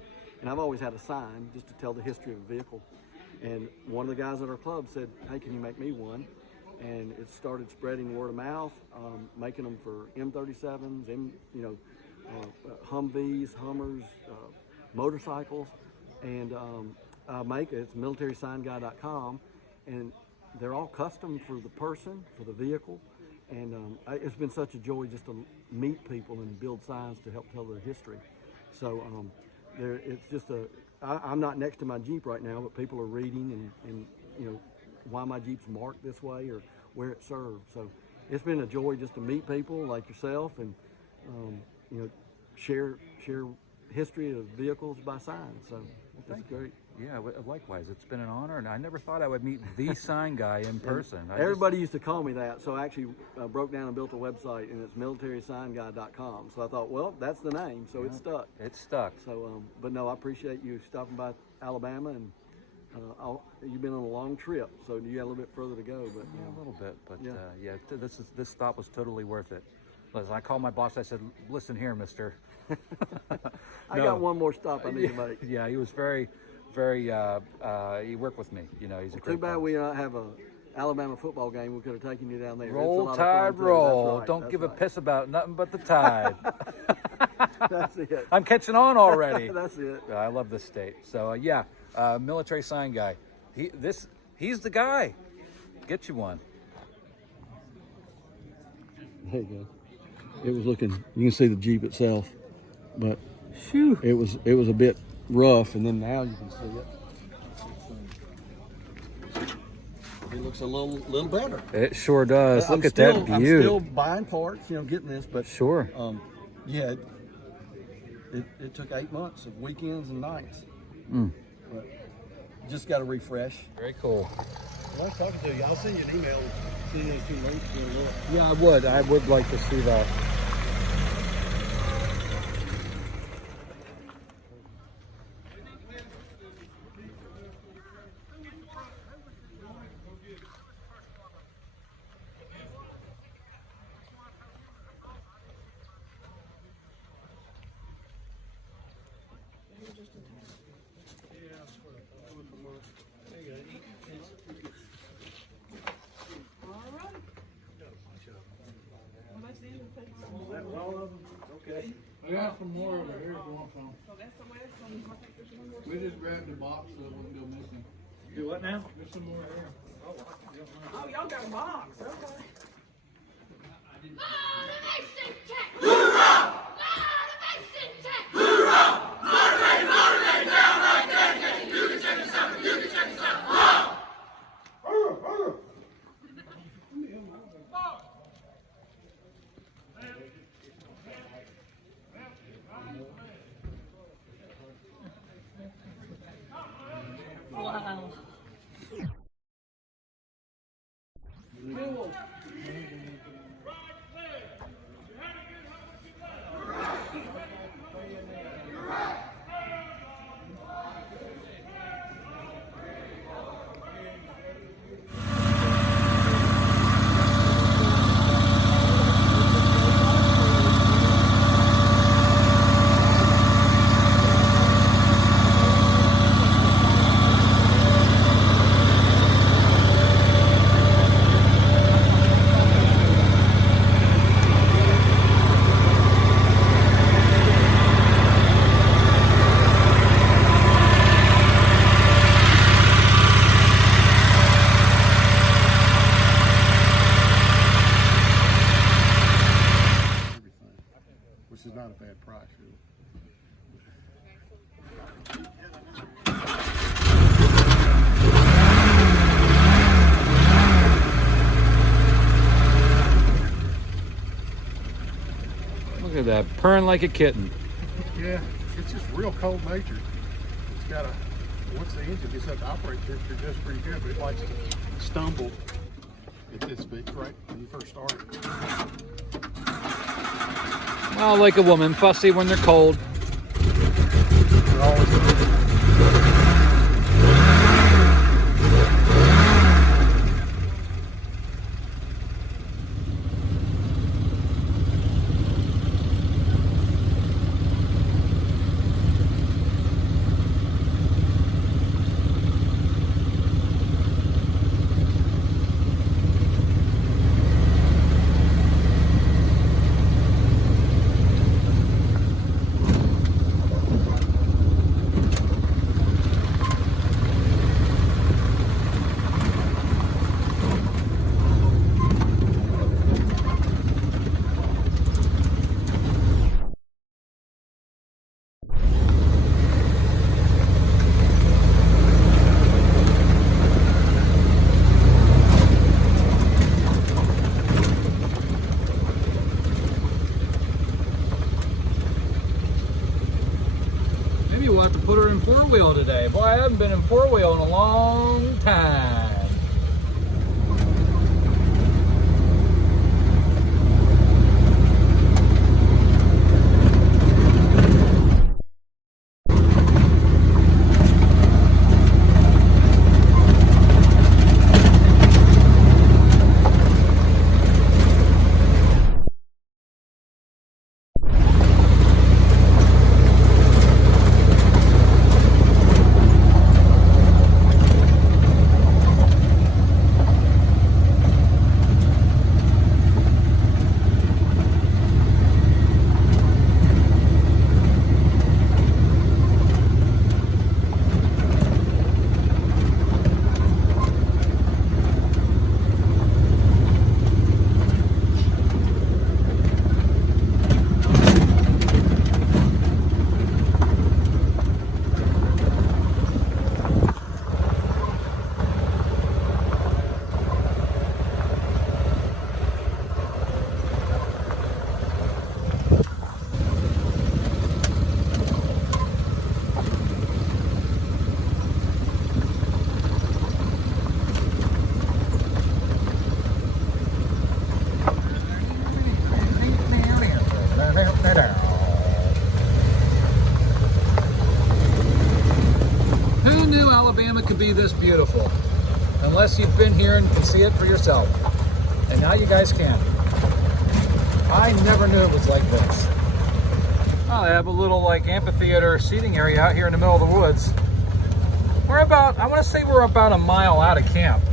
And I've always had a sign just to tell the history of the vehicle. And one of the guys at our club said, hey, can you make me one? And it started spreading word of mouth, making them for M37s, Humvees, Hummers, motorcycles. And I make it, it's militarysignguy.com, and they're all custom for the person, for the vehicle. And it's been such a joy just to meet people and build signs to help tell their history. So it's just I'm not next to my Jeep right now, but people are reading and why my Jeep's marked this way or where it served. So it's been a joy just to meet people like yourself and share history of vehicles by signs. So it's great. Yeah, likewise. It's been an honor, and I never thought I would meet the sign guy in person. Everybody used to call me that, so I actually broke down and built a website, and it's militarysignguy.com. So I thought, well, that's the name, so it stuck. It stuck. So, but no, I appreciate you stopping by Alabama, and you've been on a long trip, so you got a little bit further to go. But yeah, a little bit, but this stop was totally worth it. Listen, I called my boss. I said, "Listen here, Mister. I got one more stop I need to make." Yeah, he was very. He worked with me. He's a great. Too bad we have a Alabama football game. We could have taken you down there. Roll Tide, roll! Right, Don't give a piss about nothing but the Tide. That's it. I'm catching on already. That's it. I love this state. So military sign guy. He's the guy. Get you one. There you go. It was looking, you can see the Jeep itself, but phew, it was a bit rough, and then now you can see it. It looks a little better. It sure does. Look at still, that view. I'm still buying parts, getting this, but sure. Yeah, it took 8 months of weekends and nights. But just got to refresh. Very cool. Well, nice talking to you. I'll send you an email. See those 2 links. Yeah, I would. I would like to see that. Okay. I got some more over here if you want some. We just grabbed the box so it wouldn't go missing. Do what now? There's some more here. Oh, y'all got a box. Okay. Wow. Which is not a bad price, really. Look at that, purring like a kitten. Yeah, it's just real cold natured. It's got once the engine gets up to operate, it's just pretty good, but it likes to stumble at this speed, right, when you first start it. Well, like a woman, fussy when they're cold. They're always Maybe we'll have to put her in four-wheel today. Boy, I haven't been in four-wheel in a long time. be this beautiful unless you've been here and can see it for yourself. And now you guys can. I never knew it was like this. Oh, they have a little like amphitheater seating area out here in the middle of the woods. We're about, I want to say we're about a mile out of camp.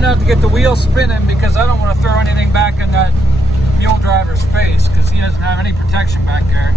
Not to get the wheel spinning because I don't want to throw anything back in that mule driver's face because he doesn't have any protection back there.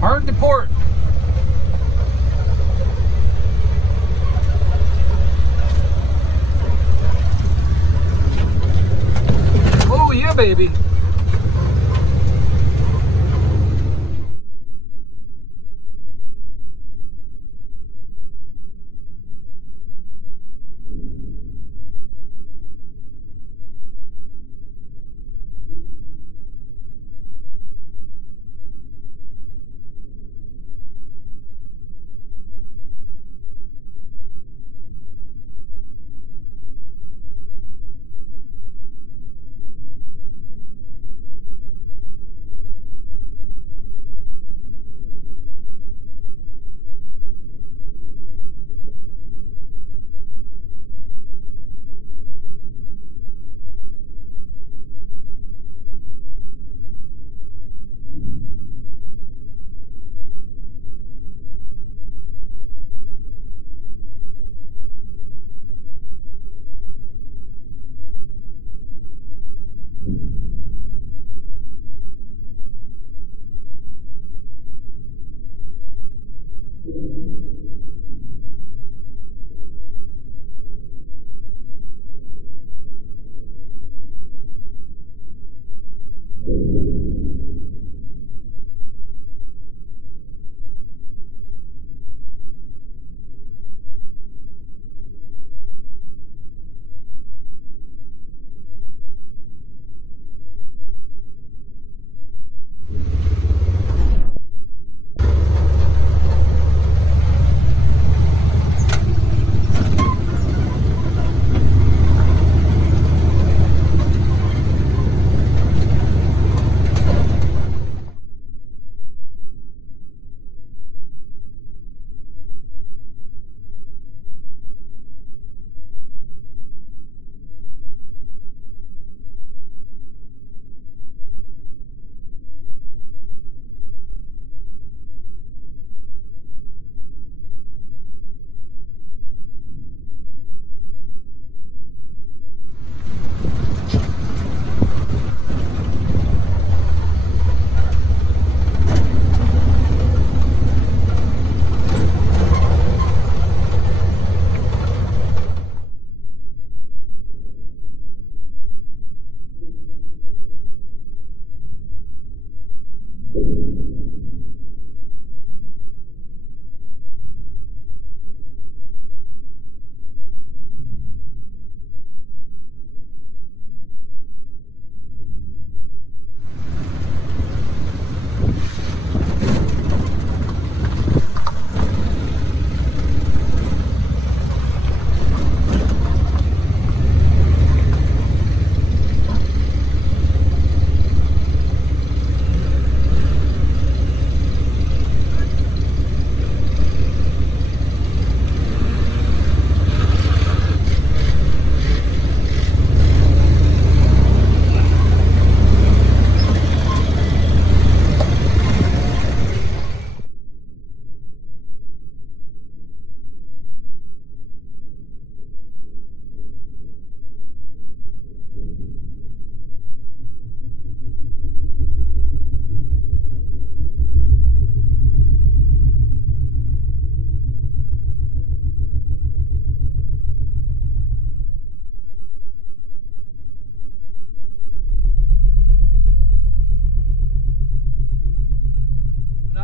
Hard to port. Oh yeah, baby.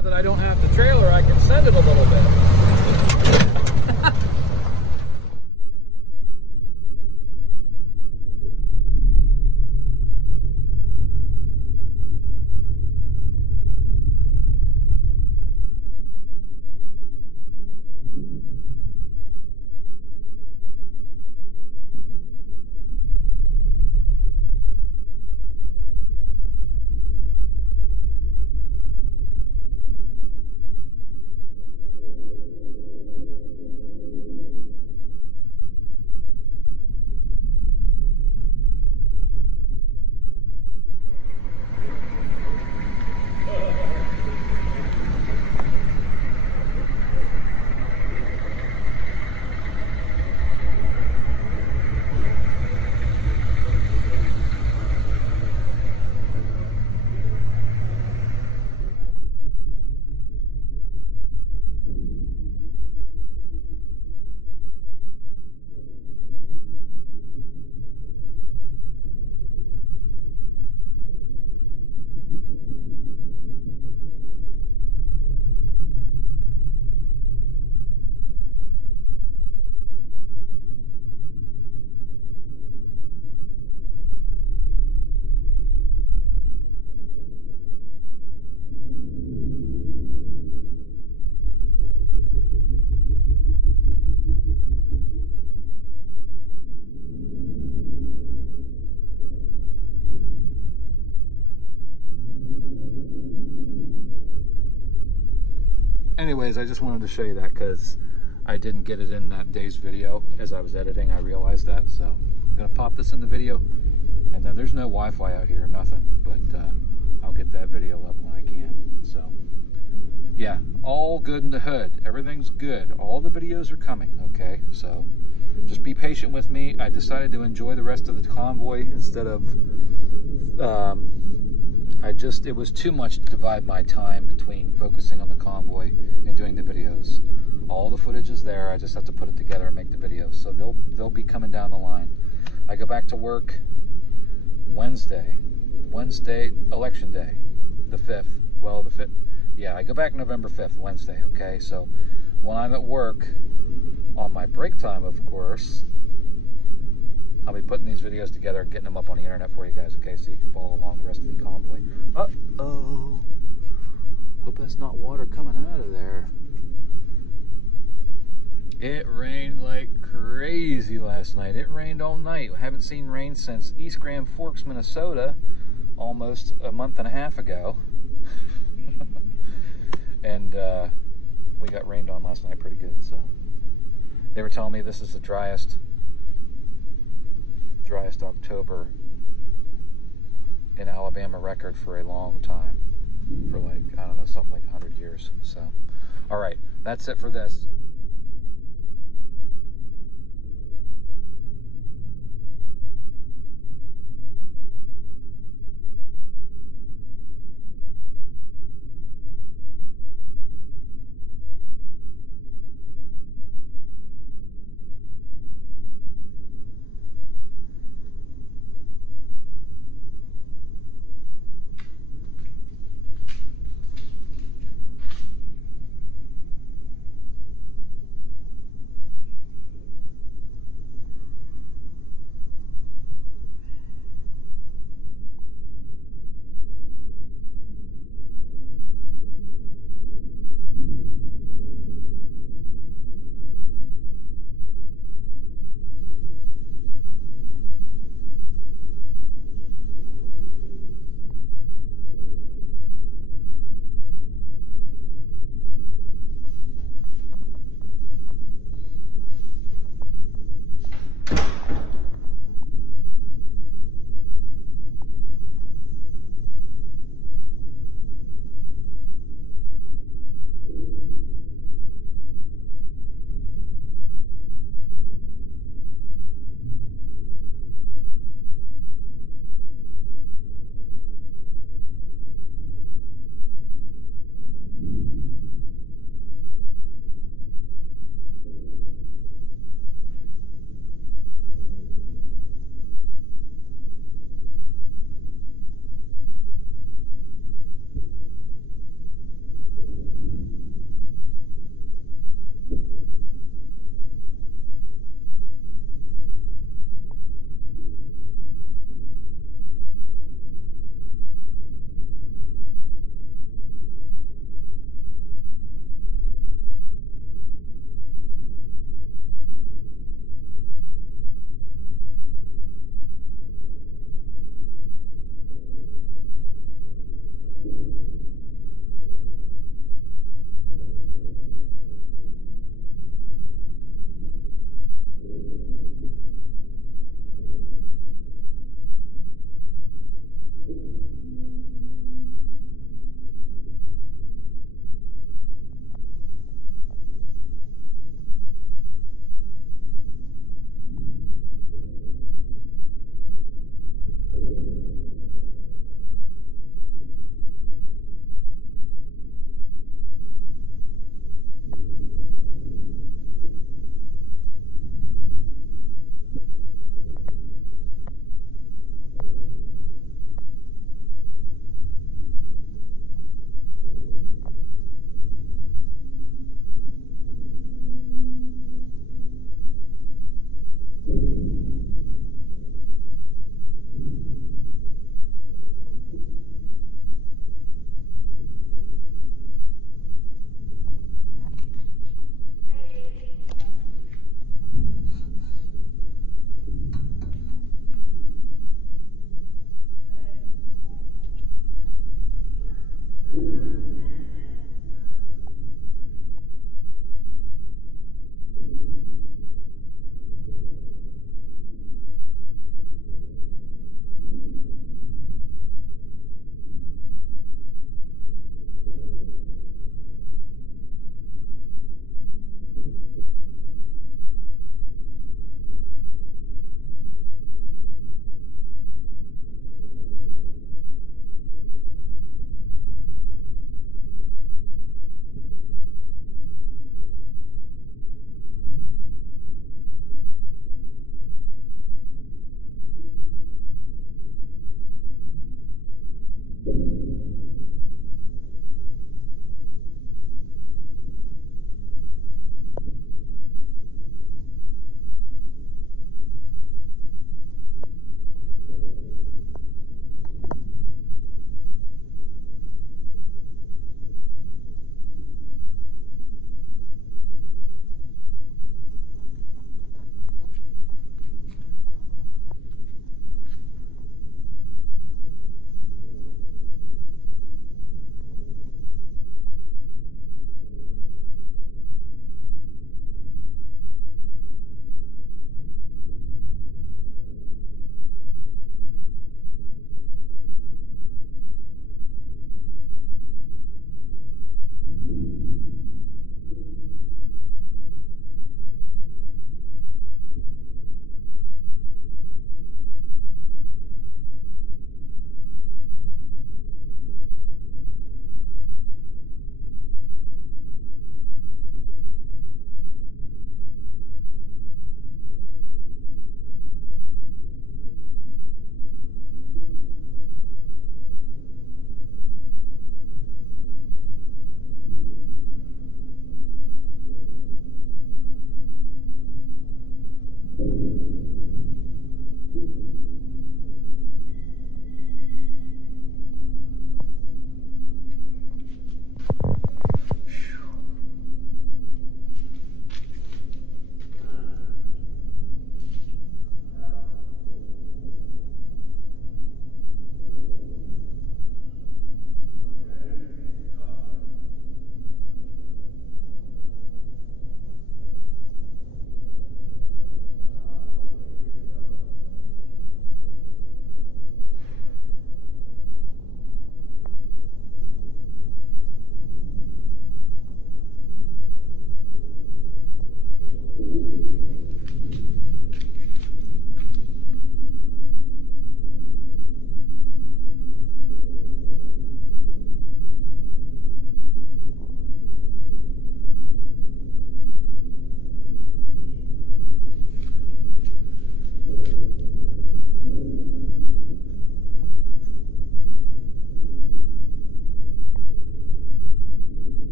Now that I don't have the trailer, I can send it a little bit. Anyways, I just wanted to show you that because I didn't get it in that day's video. As I was editing, I realized that. So I'm going to pop this in the video. And then there's no Wi-Fi out here, nothing. But I'll get that video up when I can. So yeah, all good in the hood. Everything's good. All the videos are coming, okay? So just be patient with me. I decided to enjoy the rest of the convoy instead of... it was too much to divide my time between focusing on the convoy and doing the videos. All the footage is there. I just have to put it together and make the videos. So they'll be coming down the line. I go back to work Wednesday, election day, the 5th. Well, the 5th. Yeah, I go back November 5th, Wednesday, okay? So when I'm at work, on my break time, of course, I'll be putting these videos together and getting them up on the internet for you guys, okay? So you can follow along the rest of the convoy. Uh-oh. Hope that's not water coming out of there. It rained like crazy last night. It rained all night. I haven't seen rain since East Grand Forks, Minnesota, almost a month and a half ago. And we got rained on last night pretty good. So they were telling me this is the driest October in Alabama record for a long time, for like, I don't know, something like 100 years. So all right, that's it for this.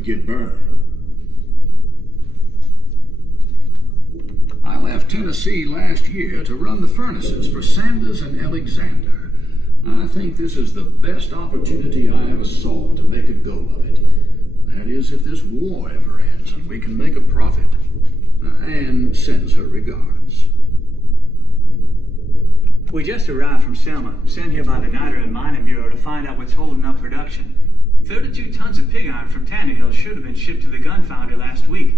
could get burned. I left Tennessee last year to run the furnaces for Sanders and Alexander. I think this is the best opportunity I ever saw to make a go of it. That is, if this war ever ends and we can make a profit. Anne sends her regards. We just arrived from Selma, sent here by the Niter and Mining Bureau to find out what's holding up production. 32 tons of pig iron from Tannehill should have been shipped to the gun foundry last week.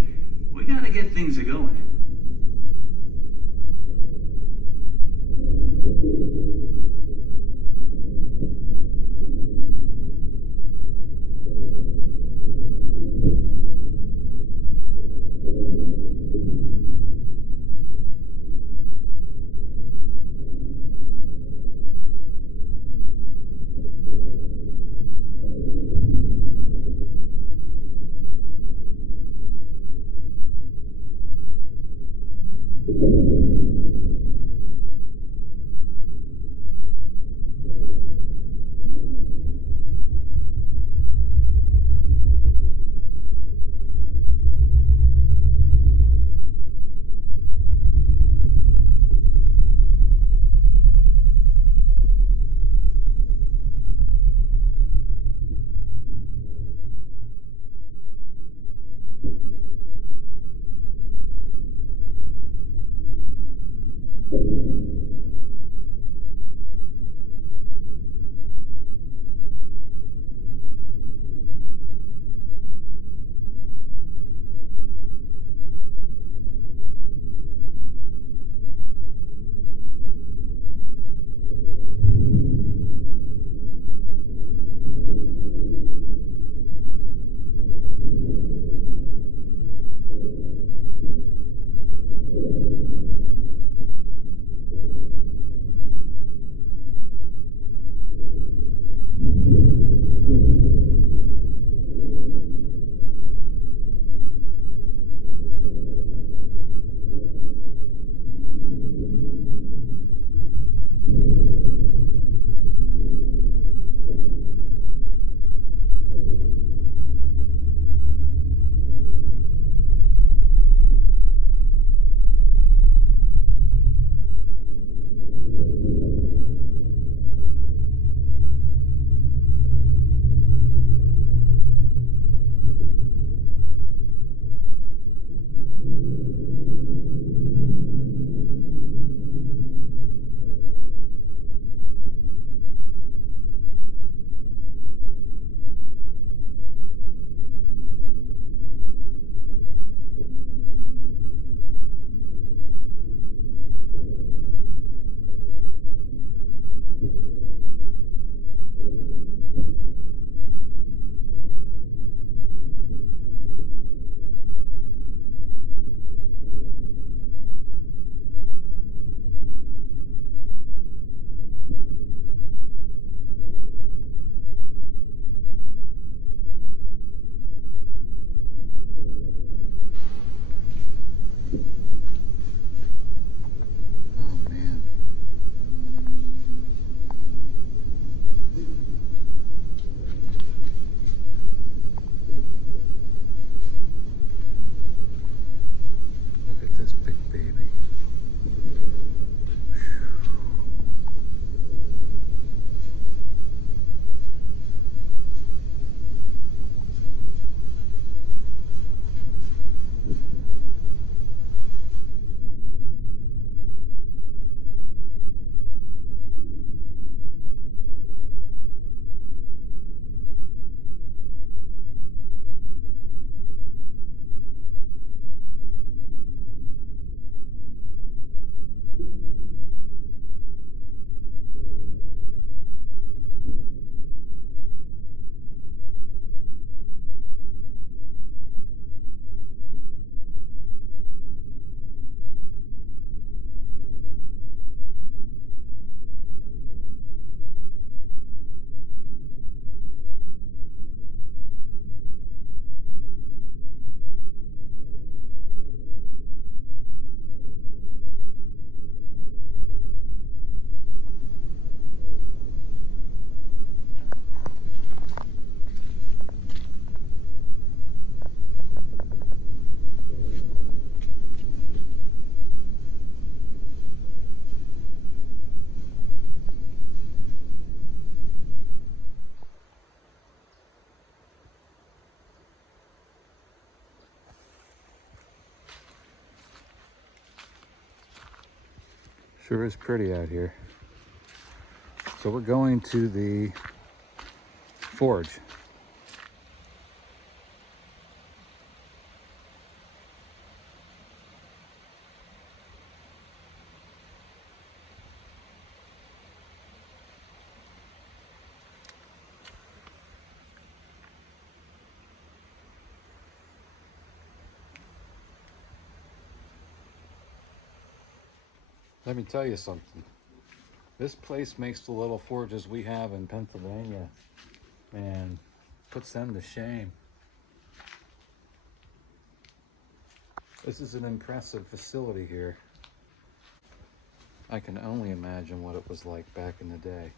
We gotta get things a-going. Sure is pretty out here. So we're going to the forge. Let me tell you something. This place makes the little forges we have in Pennsylvania, man, puts them to shame. This is an impressive facility here. I can only imagine what it was like back in the day.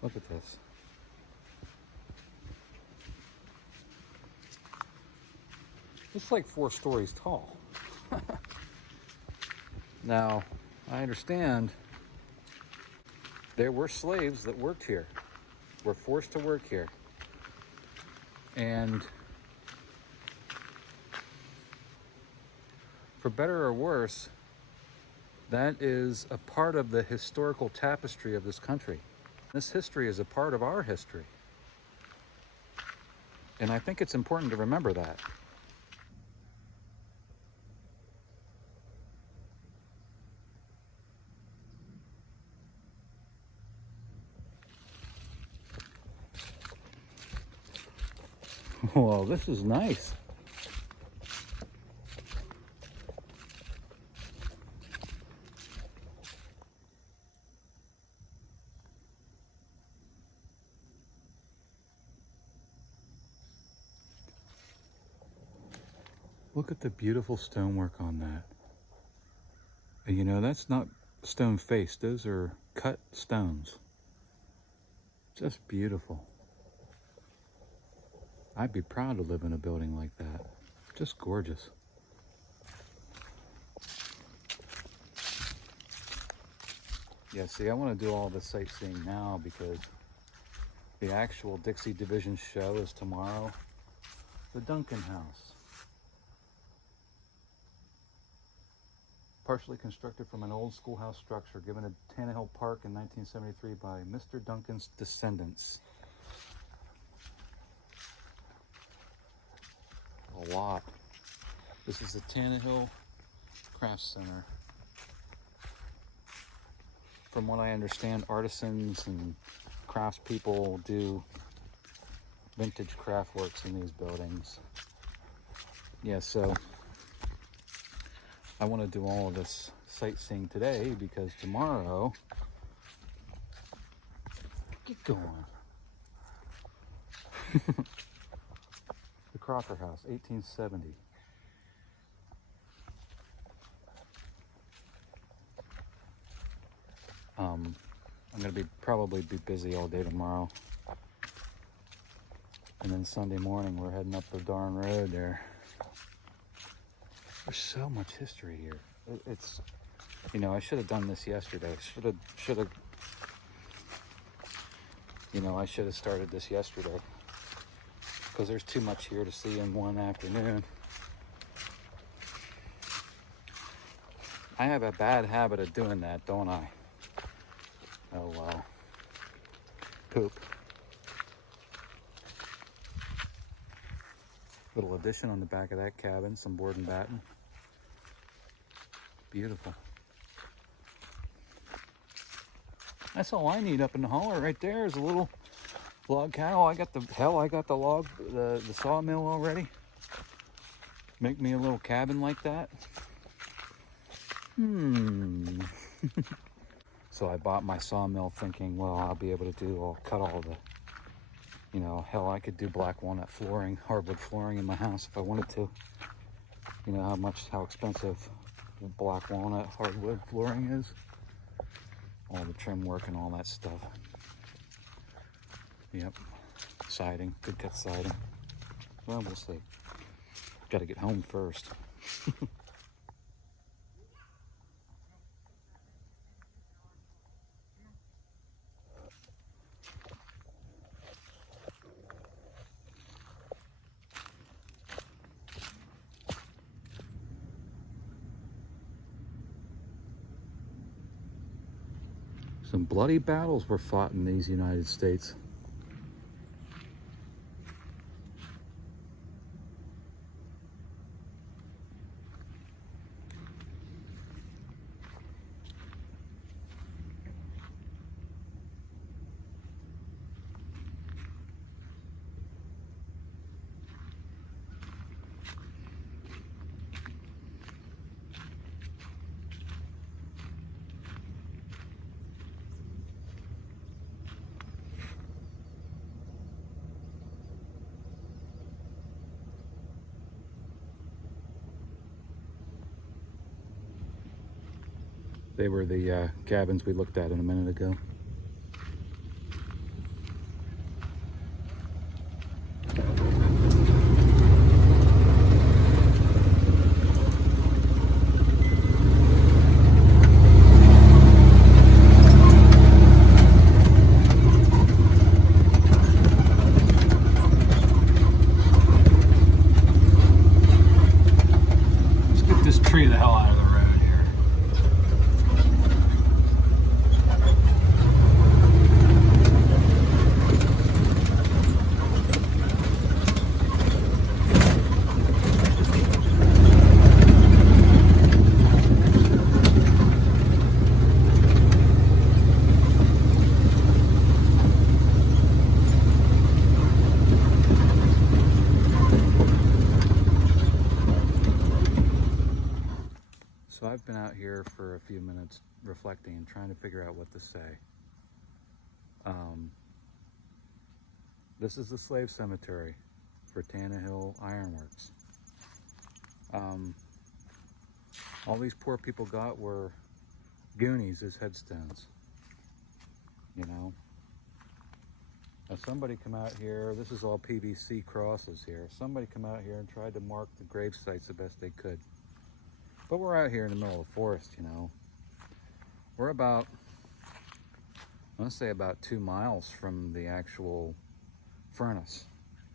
Look at this. It's like 4 stories tall. Now, I understand there were slaves that worked here, were forced to work here. And for better or worse, that is a part of the historical tapestry of this country. This history is a part of our history. And I think it's important to remember that. Well, this is nice. Look at the beautiful stonework on that. And you know, that's not stone faced, those are cut stones. Just beautiful. I'd be proud to live in a building like that. Just gorgeous. Yeah, see, I want to do all this sightseeing now because the actual Dixie Division show is tomorrow. The Duncan House. Partially constructed from an old schoolhouse structure given to Tannehill Park in 1973 by Mr. Duncan's descendants. A lot. This is the Tannehill Craft Center. From what I understand, artisans and craftspeople do vintage craft works in these buildings. Yeah, so I want to do all of this sightseeing today because tomorrow, get going. The Crocker House, 1870. I'm gonna probably be busy all day tomorrow. And then Sunday morning we're heading up the darn road there. There's so much history here. It's, you know, I should have done this yesterday. Should have, you know, I should have started this yesterday. Because there's too much here to see in one afternoon. I have a bad habit of doing that, don't I? Oh well. Poop. Little addition on the back of that cabin, some board and batten. Beautiful. That's all I need up in the holler right there is a little log cabin. I got the log, the sawmill already. Make me a little cabin like that. So I bought my sawmill thinking, well, I'll be able to cut all the, you know, hell, I could do black walnut flooring, hardwood flooring in my house if I wanted to. You know how expensive black walnut hardwood flooring is. All the trim work and all that stuff. Yep, siding, good cut siding. Well, we'll see. Got to get home first. Some bloody battles were fought in these United States. They were the cabins we looked at a minute ago. Let's get this tree the hell out of the road here. So I've been out here for a few minutes reflecting and trying to figure out what to say. This is the slave cemetery for Tannehill Ironworks. All these poor people got were Goonies as headstones. You know? Now somebody come out here, this is all PVC crosses here. Somebody come out here and tried to mark the grave sites the best they could. But we're out here in the middle of the forest, you know. We're about, I want to say about 2 miles from the actual furnace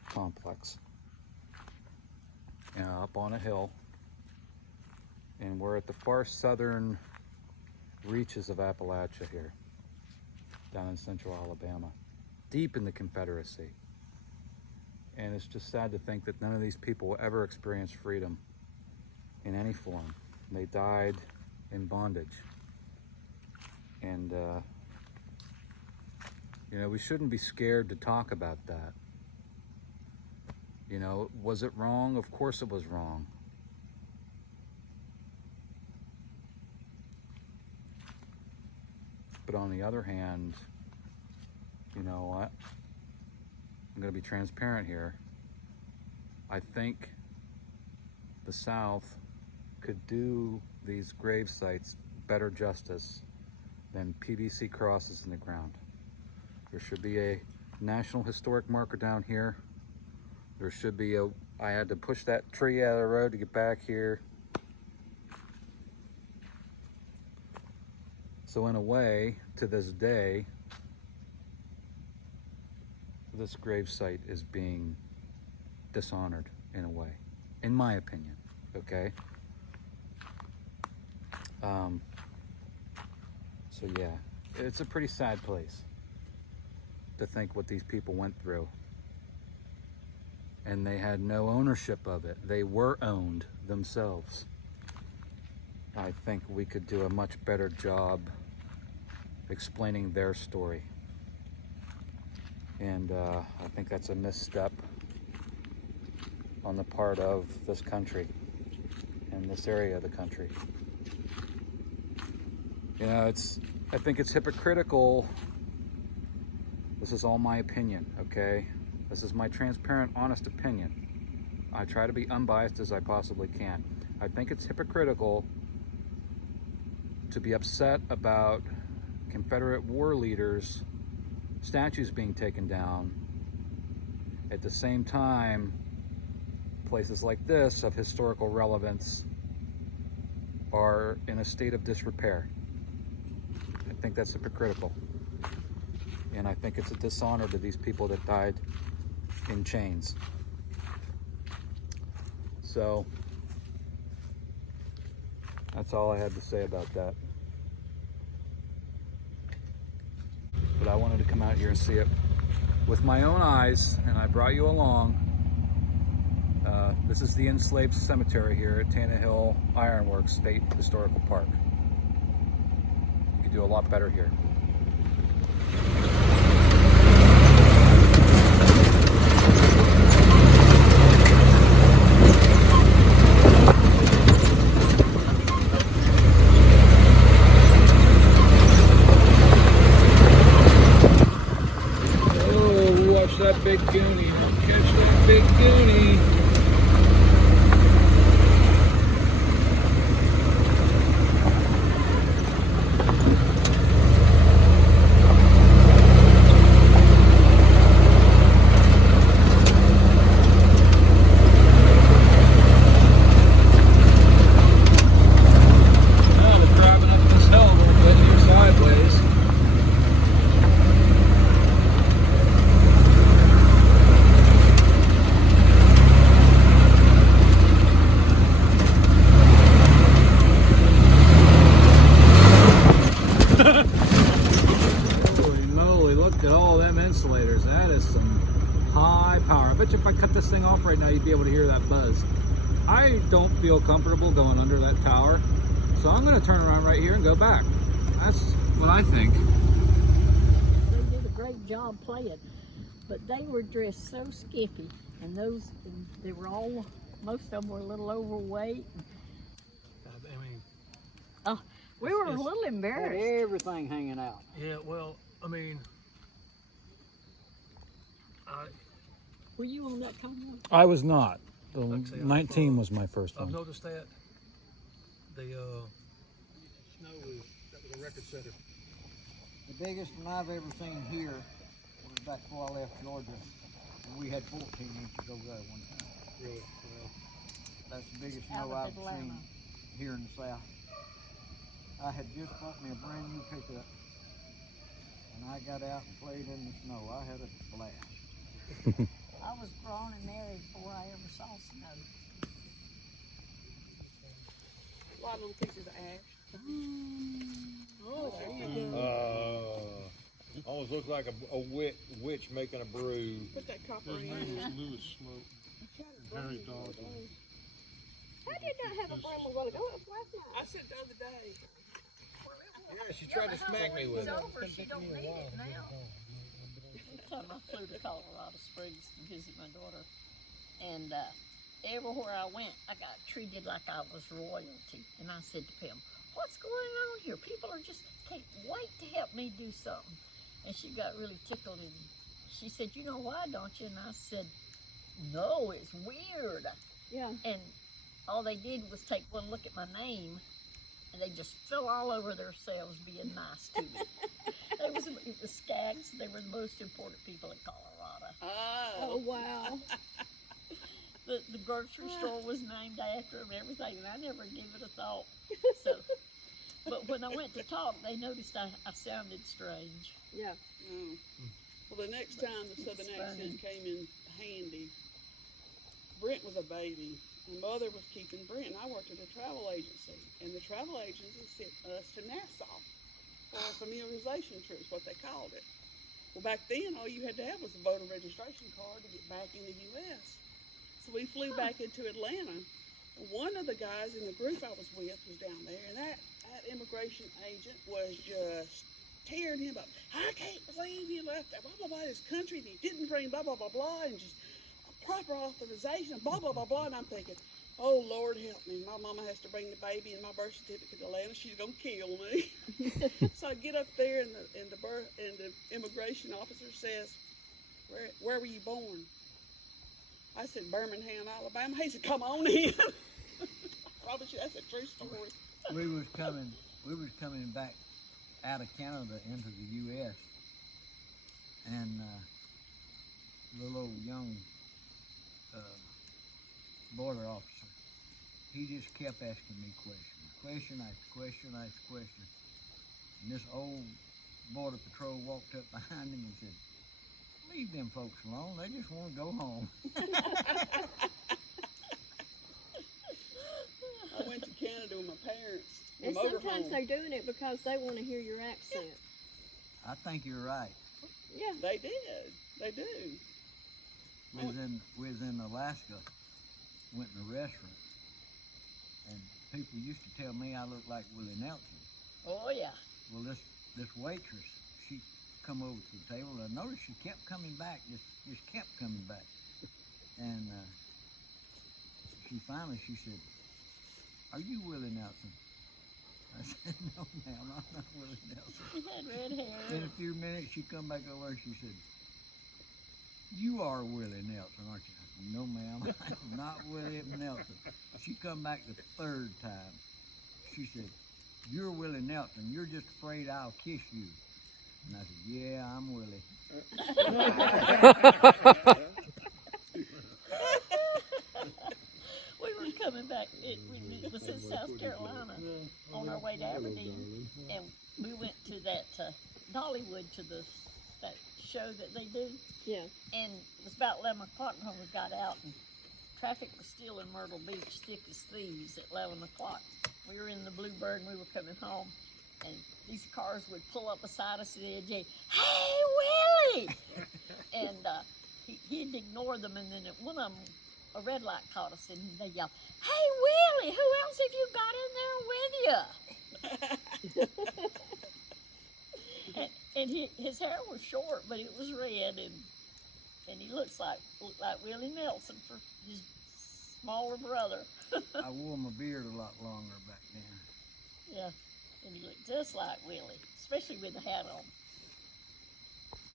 complex. Up on a hill. And we're at the far southern reaches of Appalachia here, down in central Alabama, deep in the Confederacy. And it's just sad to think that none of these people will ever experience freedom in any form. They died in bondage. And, you know, we shouldn't be scared to talk about that. You know, was it wrong? Of course it was wrong. But on the other hand, you know what? I'm going to be transparent here. I think the South could do these grave sites better justice than PVC crosses in the ground. There should be a National Historic Marker down here. There should be a, I had to push that tree out of the road to get back here. So in a way, to this day, this grave site is being dishonored in a way, in my opinion, okay? So yeah, it's a pretty sad place to think what these people went through. And they had no ownership of it. They were owned themselves. I think we could do a much better job explaining their story. And I think that's a misstep on the part of this country and this area of the country. You know, I think it's hypocritical. This is all my opinion, okay? This is my transparent, honest opinion. I try to be unbiased as I possibly can. I think it's hypocritical to be upset about Confederate war leaders' statues being taken down. At the same time, places like this of historical relevance are in a state of disrepair. I think that's hypocritical. And I think it's a dishonor to these people that died in chains. So, that's all I had to say about that. but I wanted to come out here and see it with my own eyes, and I brought you along. This is the enslaved cemetery here at Tannehill Ironworks State Historical Park. You could do a lot better here. Oh, watch that big goonie. Catch that big goonie. Insulators, that is some high power. I bet you if I cut this thing off right now, you'd be able to hear that buzz. I don't feel comfortable going under that tower, so I'm going to turn around right here and go back. That's what I think. They did a great job playing, but they were dressed so skimpy, and they were all, most of them were a little overweight. I mean, oh, we were a little embarrassed. Everything hanging out. Yeah, well, I mean, were you on that convoy? I was not. The like I say, 19 was my first I've one. noticed that the snow that was a record setter. The biggest one I've ever seen here was back before I left Georgia, and we had 14 inches over there one time. Really? Well, that's the biggest Out snow of I've Atlanta. seen here in the South. I had just bought me a brand new pickup, and I got out and played in the snow. I had a blast. I was grown and married before I ever saw snow. A lot of little pieces of ash. Oh, there you go. Almost looks like a witch making a brew. Put that copper His in. name is Lewis Smoke. Very dodgy. I did not have a broom a while ago. It was last night. I said the other day. Yeah, she tried to smack me with it. Over, she don't need it now. One time I flew to Colorado Springs to visit my daughter, and everywhere I went, I got treated like I was royalty. And I said to Pam, "What's going on here? People are just can't wait to help me do something." And she got really tickled, and she said, "You know why, don't you?" And I said, "No, it's weird." Yeah. And all they did was take one look at my name, and they just fell all over themselves being nice to me. It was Skaggs. They were the most important people in Colorado. Oh, wow. The grocery store was named after them and everything, and I never gave it a thought. So, but when I went to talk, they noticed I sounded strange. Yeah. Oh. Well, the next time the Southern accent came in handy, Brent was a baby. My mother was keeping Brent, and I worked at a travel agency. And the travel agency sent us to Nassau for a familiarization trip, is what they called it. Well, back then, all you had to have was a voter registration card to get back in the U.S. So we flew back into Atlanta. One of the guys in the group I was with was down there, and that immigration agent was just tearing him up. "I can't believe you left blah, blah, blah, this country, and you didn't bring blah, blah, blah, blah, and just proper authorization, blah, blah, blah, blah." And I'm thinking, oh, Lord help me. My mama has to bring the baby and my birth certificate to Atlanta. She's going to kill me. So I get up there, and the immigration officer says, where were you born? I said, Birmingham, Alabama. He said, come on in. I promise you, that's a true story. We was coming back out of Canada into the U.S. and little old young border officer, he just kept asking me question after question. And this old border patrol walked up behind him and said, "Leave them folks alone. They just want to go home." I went to Canada with my parents. And sometimes they're doing it because they want to hear your accent. I think you're right. Yeah, they did. They do. We was in Alaska, went in a restaurant, and people used to tell me I looked like Willie Nelson. Oh yeah. Well, this waitress, she come over to the table, and I noticed she kept coming back, just kept coming back. And she said, "Are you Willie Nelson?" I said, "No, ma'am, I'm not Willie Nelson." He had red hair. In a few minutes, she come back over and she said, "You are Willie Nelson, aren't you?" I said, "No, ma'am, I'm not Willie Nelson." She come back the third time. She said, "You're Willie Nelson. You're just afraid I'll kiss you." And I said, "Yeah, I'm Willie." We were coming back, it was in South Carolina on our way to Aberdeen, and we went to that Dollywood, to that show that they do. Yeah. And it was about 11 o'clock when we got out, and traffic was still in Myrtle Beach, thick as thieves at 11 o'clock. We were in the Bluebird and we were coming home, and these cars would pull up beside us at the edge. "Hey, Willie!" And he'd ignore them, and then one of them, a red light caught us, and they yelled, "Hey, Willie, who else have you got in there with you?" and his hair was short, but it was red, and he looked like Willie Nelson for his smaller brother. I wore my beard a lot longer back then. Yeah, and he looked just like Willie, especially with the hat on.